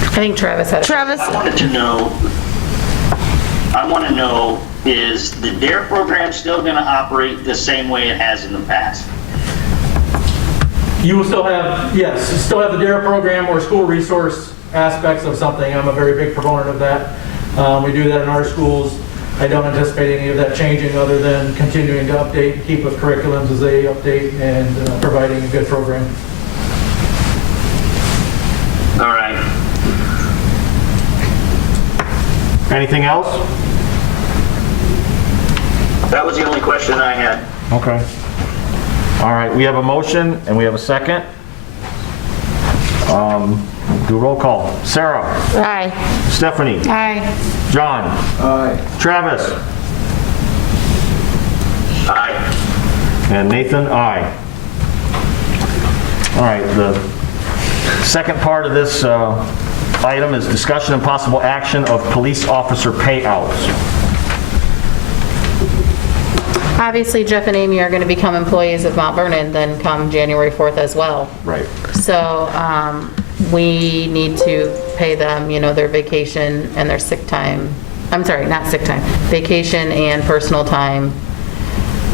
I think Travis had a... Travis? I want to know, is the DARE program still going to operate the same way it has in the past? You will still have, yes, you still have the DARE program or school resource aspects of something. I'm a very big proponent of that. We do that in our schools. I don't anticipate any of that changing other than continuing to update and keep with curriculums as they update and providing a good program. All right. Anything else? That was the only question I had. Okay. All right, we have a motion and we have a second. Do a roll call. Sarah? Aye. Stephanie? Aye. John? Aye. Travis? Aye. And Nathan? Aye. All right, the second part of this item is discussion and possible action of police officer payouts. Obviously, Jeff and Amy are going to become employees of Mount Vernon then come January 4th as well. Right. So we need to pay them, their vacation and their sick time. I'm sorry, not sick time. Vacation and personal time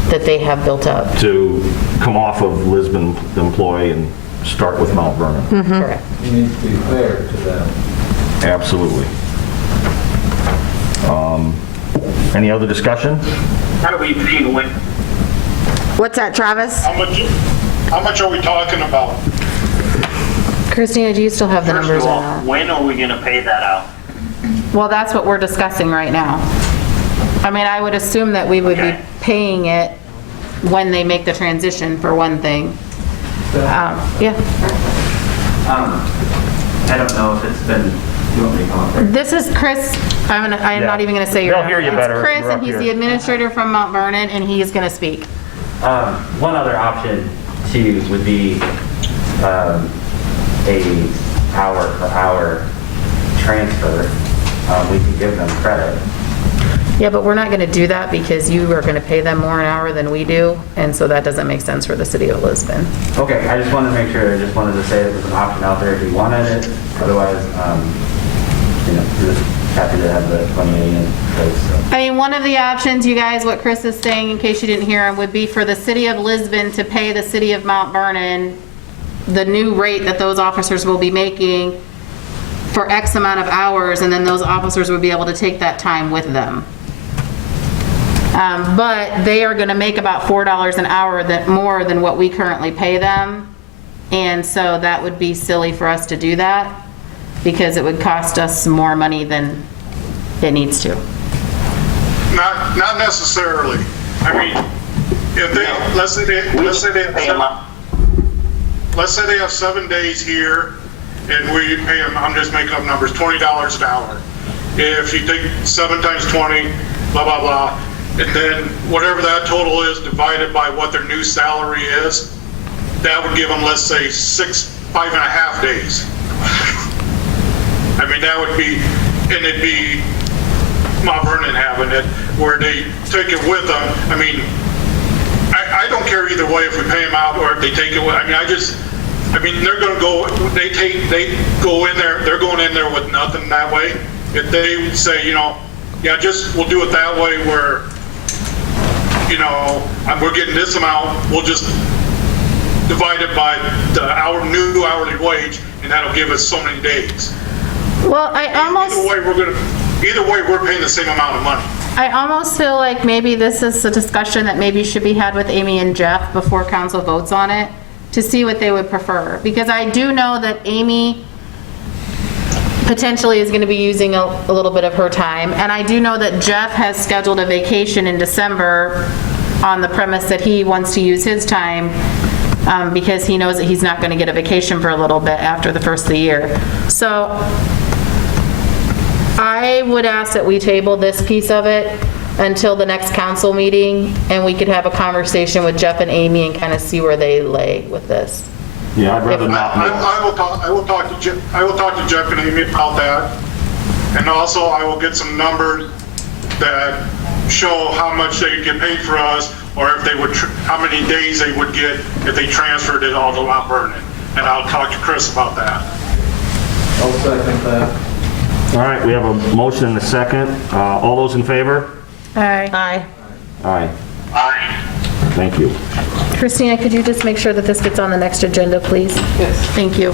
that they have built up. To come off of Lisbon employee and start with Mount Vernon. Correct. You need to be fair to them. Absolutely. Any other discussion? How do we pay when? What's that, Travis? How much are we talking about? Christina, do you still have the First numbers of or all, not? when are we gonna pay that out? Well, that's what we're discussing right now. I mean, I would assume that we would be Okay. paying it when they make the transition, for one thing. Yeah. I don't know if it's been, you want me to come up there? This is Chris. I'm not even going to say your They'll name. hear you better. It's Chris, You're up and he's here. the administrator from Mount Vernon, and he's going to speak. One other option too would be a hour per hour transfer. We can give them credit. Yeah, but we're not going to do that because you are going to pay them more an hour than we do, and so that doesn't make sense for the city of Lisbon. Okay, I just wanted to make sure, I just wanted to say it was an option out there if you wanted it. Otherwise, we're just happy to have the 28 in place. So. I mean, one of the options, you guys, what Chris is saying, in case you didn't hear him, would be for the city of Lisbon to pay the city of Mount Vernon the new rate that those officers will be making for X amount of hours, and then those officers would be able to take that time with them. But they are going to make about $4 an hour more than what we currently pay them. And so that would be silly for us to do that because it would cost us more money than it needs to. Not necessarily. I mean, if they, let's say they have 7 days here and we pay them, I'm just making up numbers, $20 an hour. If you take 7 times 20, blah, blah, blah, and then whatever that total is divided by what their new salary is, that would give them, let's say, 5.5 days. I mean, that would be, and it'd be Mount Vernon having it, where they take it with them. I mean, I don't care either way if we pay them out or if they take it with, I mean, they're gonna go, they go in there, they're going in there with nothing that way. If they say, yeah, we'll do it that way where, we're getting this amount, we'll just divide it by the new hourly wage, and that'll give us so many days. Well, Either way, we're paying the same amount of money. I almost feel like maybe this is a discussion that maybe should be had with Amy and Jeff before council votes on it, to see what they would prefer. Because I do know that Amy potentially is going to be using a little bit of her time. And I do know that Jeff has scheduled a vacation in December on the premise that he wants to use his time because he knows that he's not going to get a vacation for a little bit after the first of the year. So I would ask that we table this piece of it until the next council meeting, and we could have a conversation with Jeff and Amy and kind of see where they lay with this. Yeah, I'd rather not. I will talk to Jeff and Amy about that, and also I will get some numbers that show how much they get paid for us, or if they would, how many days they would get if they transferred it all to Mount Vernon, and I'll talk to Chris about that. I'll second that. All right, we have a motion and a second. All those in favor? Aye. Aye. Aye. Aye. Thank you. Christina, could you just make sure that this gets on the next agenda, please? Yes. Thank you.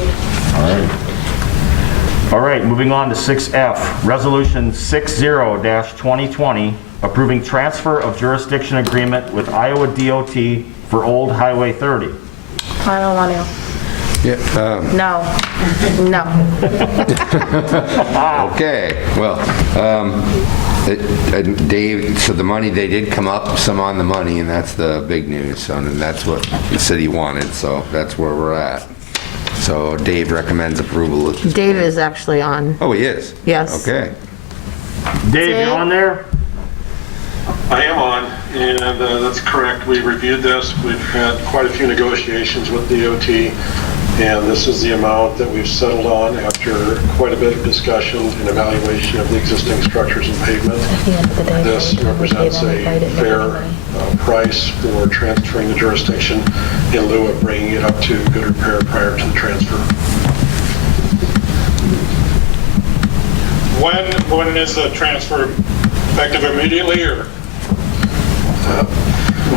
All right, moving on to 6F, Resolution 60-2020, approving transfer of jurisdiction agreement with Iowa DOT for Old Highway 30. I don't want to. Yeah. No. No. Okay, well, Dave, so the money, they did come up some on the money, and that's the big news, and that's what the city wanted, so that's where we're at. So Dave recommends approval. Dave is actually on. Oh, he is? Yes. Okay. Dave, you on there? I am on, and that's correct. We reviewed this. We've had quite a few negotiations with DOT, and this is the amount that we've settled on after quite a bit of discussion and evaluation of the existing structures and pavement. This represents a fair price for transferring the jurisdiction in lieu of bringing it up to good repair prior to the transfer. When is the transfer effective immediately, or?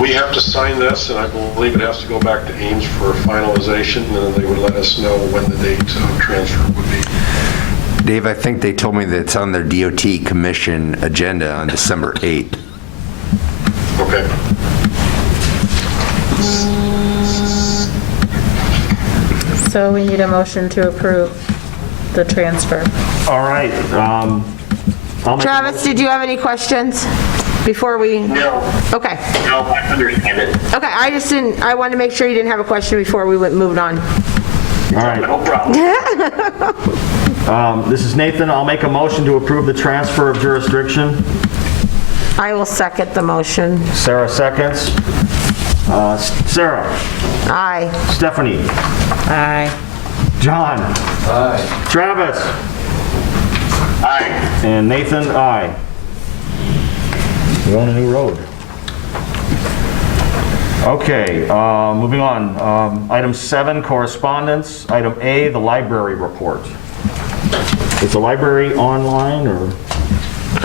We have to sign this, and I believe it has to go back to Ames for finalization, and then they would let us know when the date of transfer would be. Dave, I think they told me that it's on their DOT commission agenda on December 8th. Okay. So we need a motion to approve the transfer. All right. I'll make Travis, did you have any questions before we? No. Okay. No, I understand it. Okay, I wanted to make sure you didn't have a question before we moved on. All right. No problem. This is Nathan. I'll make a motion to approve the transfer of jurisdiction. I will second the motion. Sarah seconds. Sarah. Aye. Stephanie. Aye. John. Aye. Travis. Aye. And Nathan, aye. We're on a new road. Okay, moving on. Item 7, correspondence. Item A, the library report. Is the library online, or?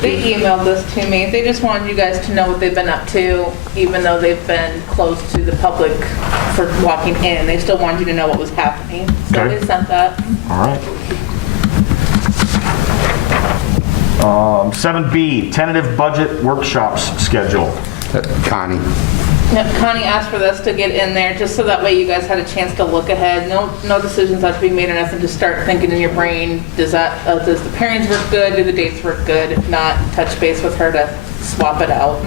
They emailed this to me. They just wanted you guys to know what they've been up to, even though they've been closed to the public for walking in. They still wanted you to know what was happening. So Okay. they sent that. All right. 7B, tentative budget workshops schedule. Connie. Yep, Connie asked for this to get in there, just so that way you guys had a chance to look ahead. No decisions have to be made or nothing, just start thinking in your brain, does the pairings work good, do the dates work good? If not, touch base with her to swap it out. I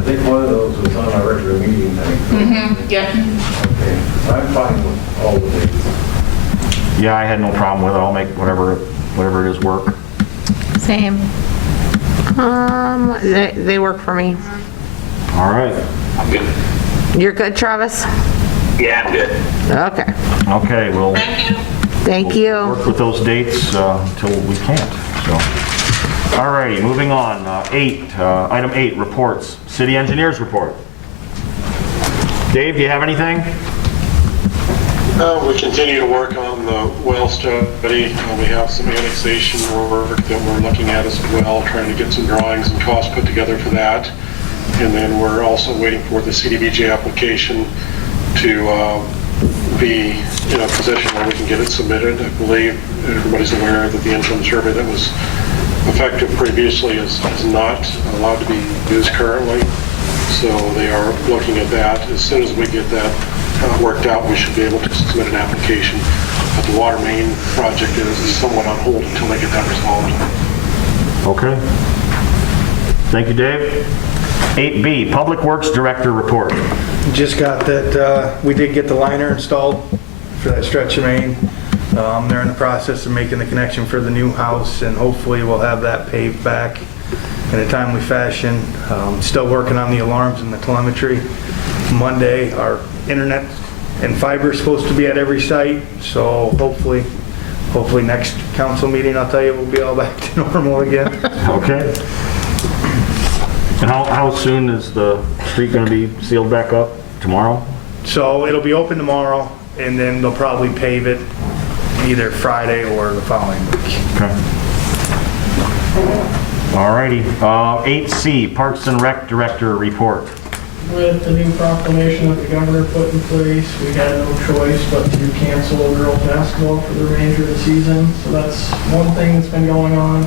think one of those was on our regular meeting night. Mm-hmm, yeah. Okay, I'm fine with all the dates. Yeah, I had no problem with it. I'll make whatever it is work. Same. They work for me. All right. I'm good. You're good, Travis? Yeah, I'm good. Okay. Okay, we'll Thank you. work with those dates until we can't. So, all righty, moving on. Item 8, reports. City engineers report. Dave, do you have anything? We continue to work on the well study. We have some annexation work that we're looking at as well, trying to get some drawings and costs put together for that. And then we're also waiting for the CDBG application to be in a position where we can get it submitted. I believe everybody's aware that the interim survey that was effective previously is not allowed to be used currently. So they are looking at that. As soon as we get that worked out, we should be able to submit an application. But the water main project is somewhat on hold until they get that resolved. Okay. Thank you, Dave. 8B, Public Works Director report. Just got that, we did get the liner installed for that stretch of main. They're in the process of making the connection for the new house, and hopefully we'll have that paved back in a timely fashion. Still working on the alarms and the telemetry. Monday, our internet and fiber is supposed to be at every site, so hopefully next council meeting, I'll tell you, we'll be all back to normal again. Okay. And how soon is the street going to be sealed back up? Tomorrow? So it'll be open tomorrow, and then they'll probably pave it either Friday or the following week. Okay. All righty. 8C, Parks and Rec Director report. with the new proclamation that the governor put in place, we had no choice but to cancel girls basketball for the remainder of the season. So that's one thing that's been going on.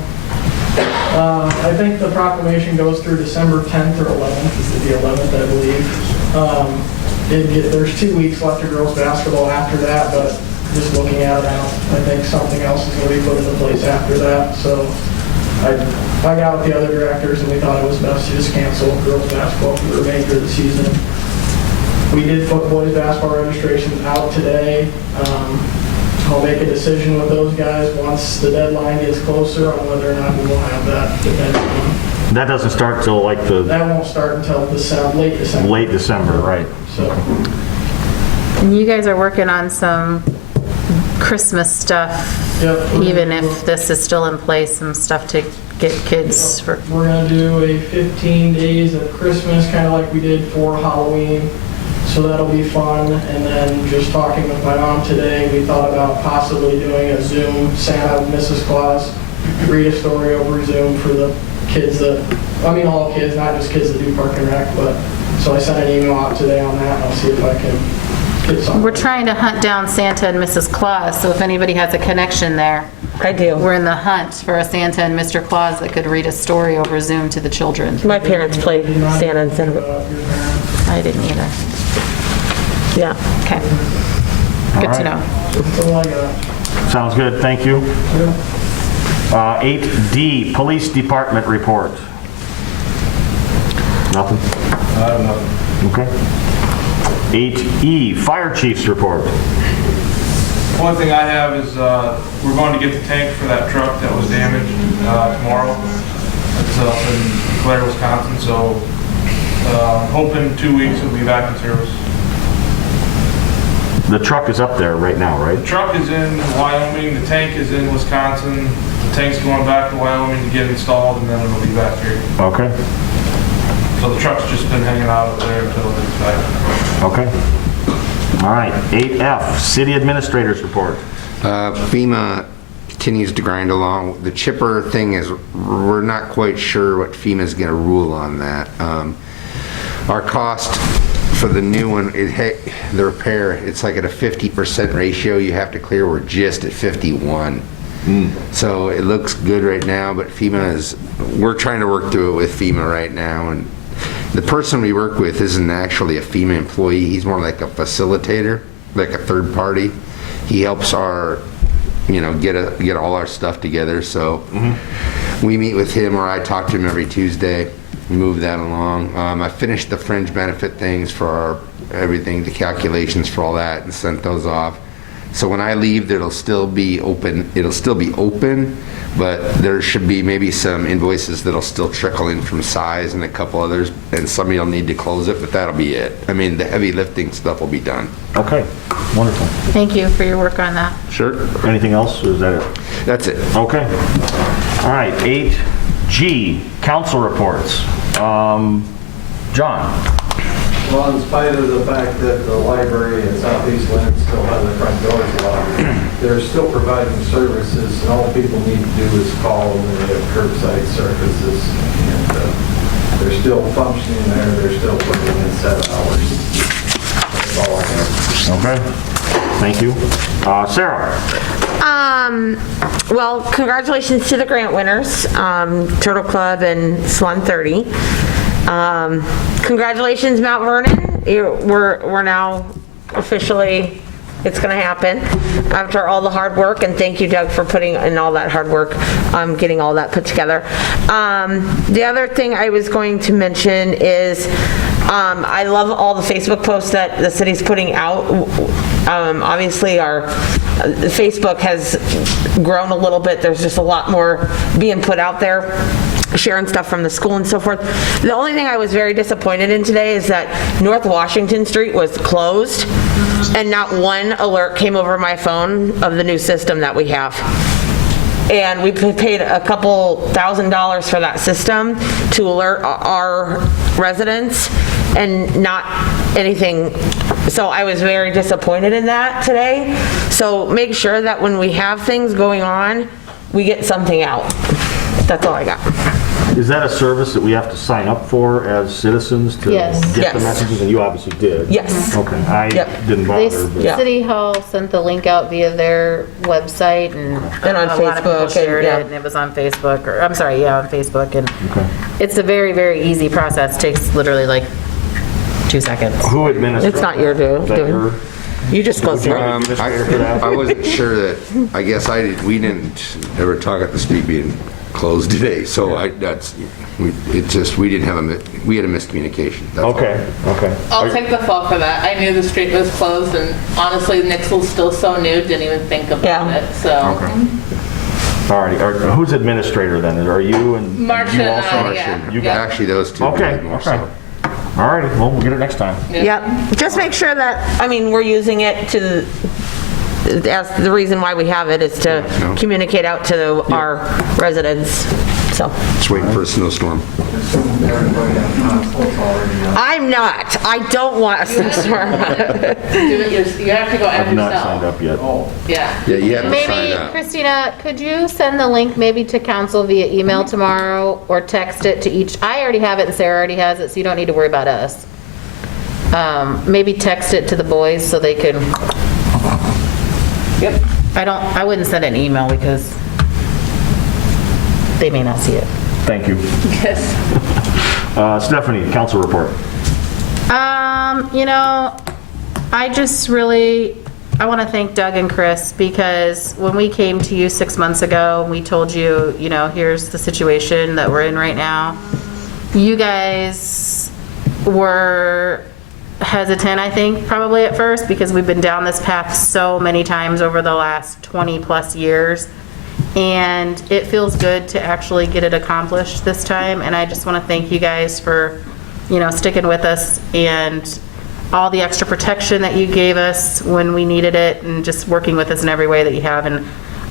I think the proclamation goes through December 10th or 11th. This is the 11th, I believe. There's 2 weeks left of girls basketball after that, but just looking at it, I think something else is going to be put into place after that. So I got with the other directors and we thought it was best to just cancel girls basketball for the remainder of the season. We did put boys basketball registrations out today. I'll make a decision with those guys once the deadline gets closer on whether or not we will have that, depending on. That doesn't start till like That won't start until late December. late December, right? So. And you guys are working on some Christmas stuff, Yep. even if this is still in place, some stuff to get kids for. We're gonna do a 15 days of Christmas, kind of like we did for Halloween. So that'll be fun. And then just talking with my mom today, we thought about possibly doing a Zoom Santa Mrs. Claus, read a story over Zoom for the kids all kids, not just kids that do Park and Rec, but, so I sent an email out today on that, and I'll see if I can get something. We're trying to hunt down Santa and Mrs. Claus, so if anybody has a connection there. I do. We're in the hunt for a Santa and Mr. Claus that could read a story over Zoom to the children. My parents played Santa and Santa. I didn't either. Yeah. Okay. Good to know. That's all I got. Sounds good, thank you. 8D, Police Department report. Nothing? Nothing. Okay. 8E, Fire Chief's report. One thing I have is we're going to get the tank for that truck that was damaged tomorrow. It's up in Clare, Wisconsin, so hoping 2 weeks it'll be back in service. The truck is up there right now, right? The truck is in Wyoming, the tank is in Wisconsin, the tank's going back to Wyoming to get installed, and then it'll be back here. Okay. So the truck's just been hanging out over there until it's back. Okay. All right, 8F, City Administrator's report. FEMA continues to grind along. The chipper thing is, we're not quite sure what FEMA's going to rule on that. Our cost for the new one, the repair, it's like at a 50% ratio you have to clear. We're just at 51. So it looks good right now, but we're trying to work through it with FEMA right now. And the person we work with isn't actually a FEMA employee. He's more like a facilitator, like a third party. He helps our, get all our stuff together. So we meet with him, or I talk to him every Tuesday. Move that along. I finished the fringe benefit things for everything, the calculations for all that, and sent those off. So when I leave, it'll still be open. It'll still be open, but there should be maybe some invoices that'll still trickle in from size and a couple others, and somebody will need to close it, but that'll be it. I mean, the heavy lifting stuff will be done. Okay, wonderful. Thank you for your work on that. Sure. Anything else, or is that it? That's it. Okay. All right, 8G, council reports. John. Well, in spite of the fact that the library and Southeast Lynn still have their front doors locked, they're still providing services, and all people need to do is call them, and they have curbside services, and they're still functioning there, they're still putting in set hours. That's all I have. Okay, thank you. Sarah. Well, congratulations to the grant winners, Turtle Club and Swan 30. Congratulations, Mount Vernon. We're now officially, it's going to happen after all the hard work, and thank you, Doug, for putting in all that hard work, getting all that put together. The other thing I was going to mention is I love all the Facebook posts that the city's putting out. Obviously, our Facebook has grown a little bit. There's just a lot more being put out there, sharing stuff from the school and so forth. The only thing I was very disappointed in today is that North Washington Street was closed, and not one alert came over my phone of the new system that we have. And we paid a couple $1,000s for that system to alert our residents, and not anything. So I was very disappointed in that today. So make sure that when we have things going on, we get something out. That's all I got. Is that a service that we have to sign up for as citizens to Yes. get the Yes. messages? And you obviously did. Yes. Okay, I Yep. didn't They, bother. but- City Hall sent the link out via their website, and And on a lot of people Facebook, shared and, yeah. it, and it was on Facebook, or, I'm sorry, yeah, on Facebook, and Okay. it's a very, very easy process, takes literally like 2 seconds. Who administers? It's not your Is that doing. your- You just go through it. administrator for that? I wasn't sure that, I guess we didn't ever talk at the street being closed today, so we didn't have we had a miscommunication. That's all. Okay, okay. I'll take the fall for that. I knew the street was closed, and honestly, Nixon's still so new, didn't even think about Yeah. it, so. Okay. All righty, who's administrator then? Are you and? Marcia you and also? I, Marcia. yeah. Yeah. Actually, those two. Okay, did more okay. so. All righty, well, we'll get it next time. Yep, just make sure that, I mean, we're using it to, as the reason why we have it is to communicate out to our residents, so. Just waiting for a snowstorm. Everybody on console's already on. I'm not, I don't want a snowstorm. Do it you have to go add I've not signed yourself. up yet. Yeah. Yeah, you have to sign Maybe, up. Christina, could you send the link maybe to council via email tomorrow, or text it to each, I already have it and Sarah already has it, so you don't need to worry about us. Maybe text it to the boys so they can. Yep. I wouldn't send an email because they may not see it. Thank you. Yes. Stephanie, council report. You know, I just really, I want to thank Doug and Chris, because when we came to you 6 months ago, we told you, you know, here's the situation that we're in right now. You guys were hesitant, I think, probably at first, because we've been down this path so many times over the last 20 plus years. And it feels good to actually get it accomplished this time. And I just want to thank you guys for, you know, sticking with us and all the extra protection that you gave us when we needed it, and just working with us in every way that you have. And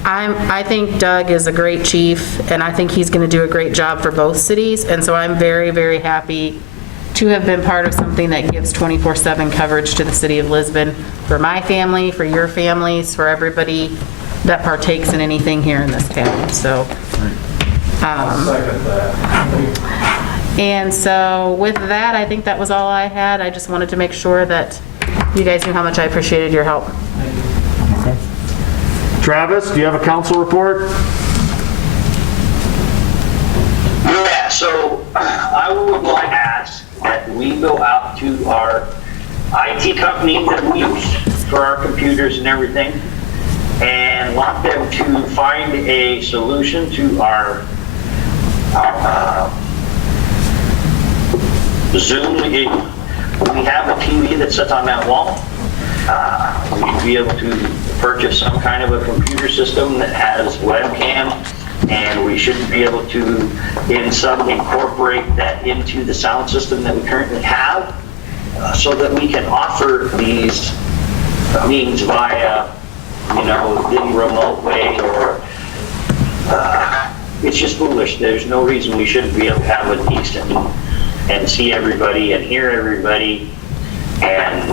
I think Doug is a great chief, and I think he's going to do a great job for both cities. And so I'm very, very happy to have been part of something that gives 24/7 coverage to the city of Lisbon, for my family, for your families, for everybody that partakes in anything here in this town. So, Second that. and so with that, I think that was all I had. I just wanted to make sure that you guys knew how much I appreciated your help. Okay. Travis, do you have a council report? Yeah, so I would like to ask that we go out to our IT company that we use for our computers and everything, and want them to find a solution to our Zoom. We have a TV that sits on that wall. We'd be able to purchase some kind of a computer system that has webcam, and we should be able to, in some, incorporate that into the sound system that we currently have, so that we can offer these meetings via, you know, the remote way, or it's just foolish. There's no reason we shouldn't be able to have a decent and see everybody and hear everybody, and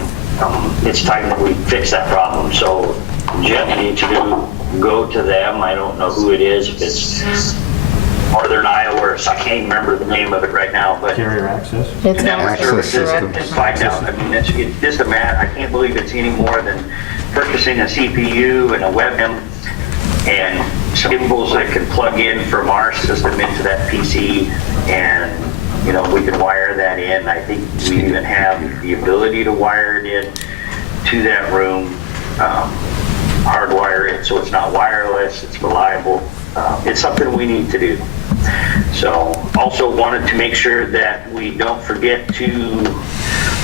it's time that we fix that problem. So Jeff needs to go to them. I don't know who it is, if it's Northern Iowa, or I can't even remember the name of it right now, but Carrier access? It's network Access services, system. and find out. I mean, it's just a matter, I can't believe it's any more than purchasing a CPU and a webcam and some gimbals that can plug in from our system into that PC, and, you know, we can wire that in. I think we even have the ability to wire it in to that room, hardwire it so it's not wireless, it's reliable. It's something we need to do. So also wanted to make sure that we don't forget to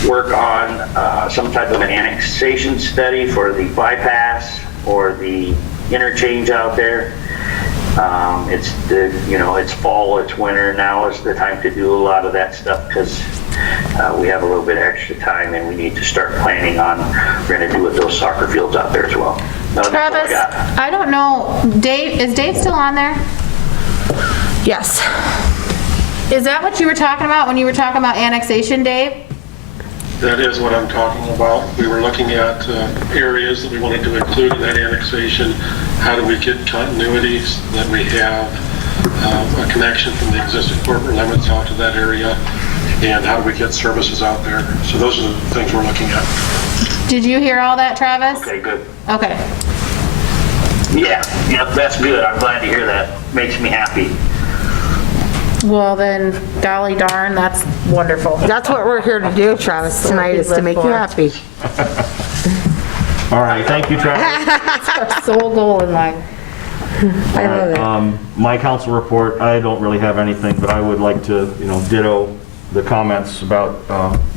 work on some type of an annexation study for the bypass or the interchange out there. It's it's fall, it's winter, now is the time to do a lot of that stuff, because we have a little bit of extra time, and we need to start planning on we're going to do with those soccer fields out there as well. Travis, I don't know, Dave, is Dave still on there? Yes. Is that what you were talking about when you were talking about annexation, Dave? That is what I'm talking about. We were looking at areas that we wanted to include in that annexation. How do we get continuities that we have a connection from the existing corporate limits out to that area, and how do we get services out there? So those are the things we're looking at. Did you hear all that, Travis? Okay, good. Okay. Yeah, that's good. I'm glad to hear that. Makes me happy. Well, then, golly darn, that's wonderful. That's what we're here to do, Travis, tonight, is to make you happy. All right, thank you, Travis. That's our sole goal in life. I love it. My council report, I don't really have anything, but I would like to, ditto the comments about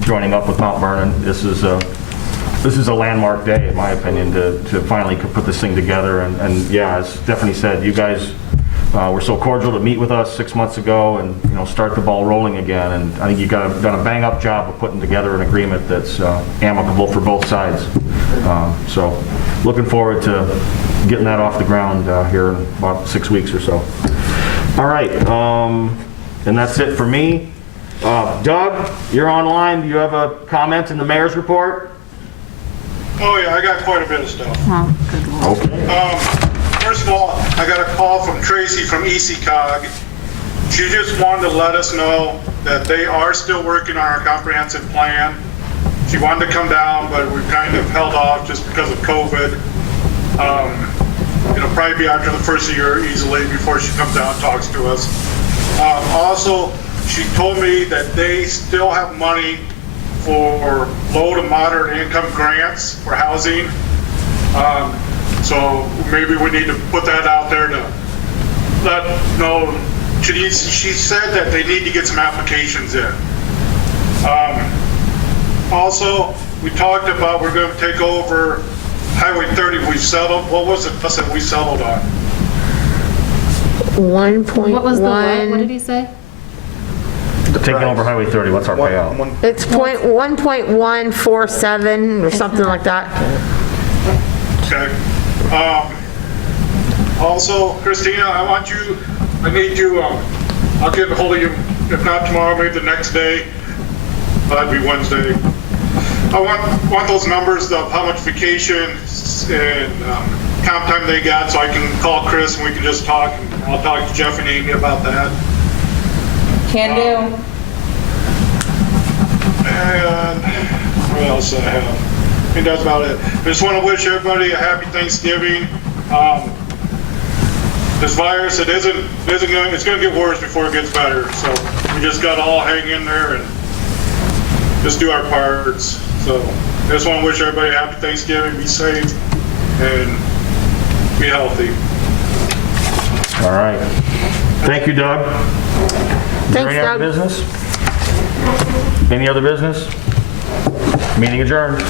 joining up with Mount Vernon. This is a landmark day, in my opinion, to finally put this thing together. And yeah, as Stephanie said, you guys were so cordial to meet with us 6 months ago and start the ball rolling again. And I think you done a bang-up job of putting together an agreement that's amicable for both sides. So looking forward to getting that off the ground here in about 6 weeks or so. All right, and that's it for me. Doug, you're online. Do you have a comment in the mayor's report? Oh yeah, I got quite a bit of stuff. Oh, good Lord. Okay. First of all, I got a call from Tracy from ECOG. She just wanted to let us know that they are still working on our comprehensive plan. She wanted to come down, but we kind of held off just because of COVID. It'll probably be after the first of the year easily before she comes down and talks to us. Also, she told me that they still have money for low to moderate income grants for housing. So maybe we need to put that out there to let know. She said that they need to get some applications in. Also, we talked about we're going to take over Highway 30. We've settled. What was it that we settled on? 1.1. What was the what did he say? Taking over Highway 30, what's our payout? It's 1.147 or something like that. Okay. Also, Christina, I'll get a hold of you, if not tomorrow, maybe the next day. That'd be Wednesday. I want those numbers of how much vacation and comp time they got, so I can call Chris and we can just talk. And I'll talk to Jeff and Amy about that. Can do. And what else do I have? I think that's about it. I just want to wish everybody a happy Thanksgiving. This virus, it's going to get worse before it gets better. So we just got to all hang in there and just do our parts. So I just want to wish everybody a happy Thanksgiving, be safe, and be healthy. All right. Thank you, Doug. Thanks, Any other Doug. business? Any other business? Meeting adjourned.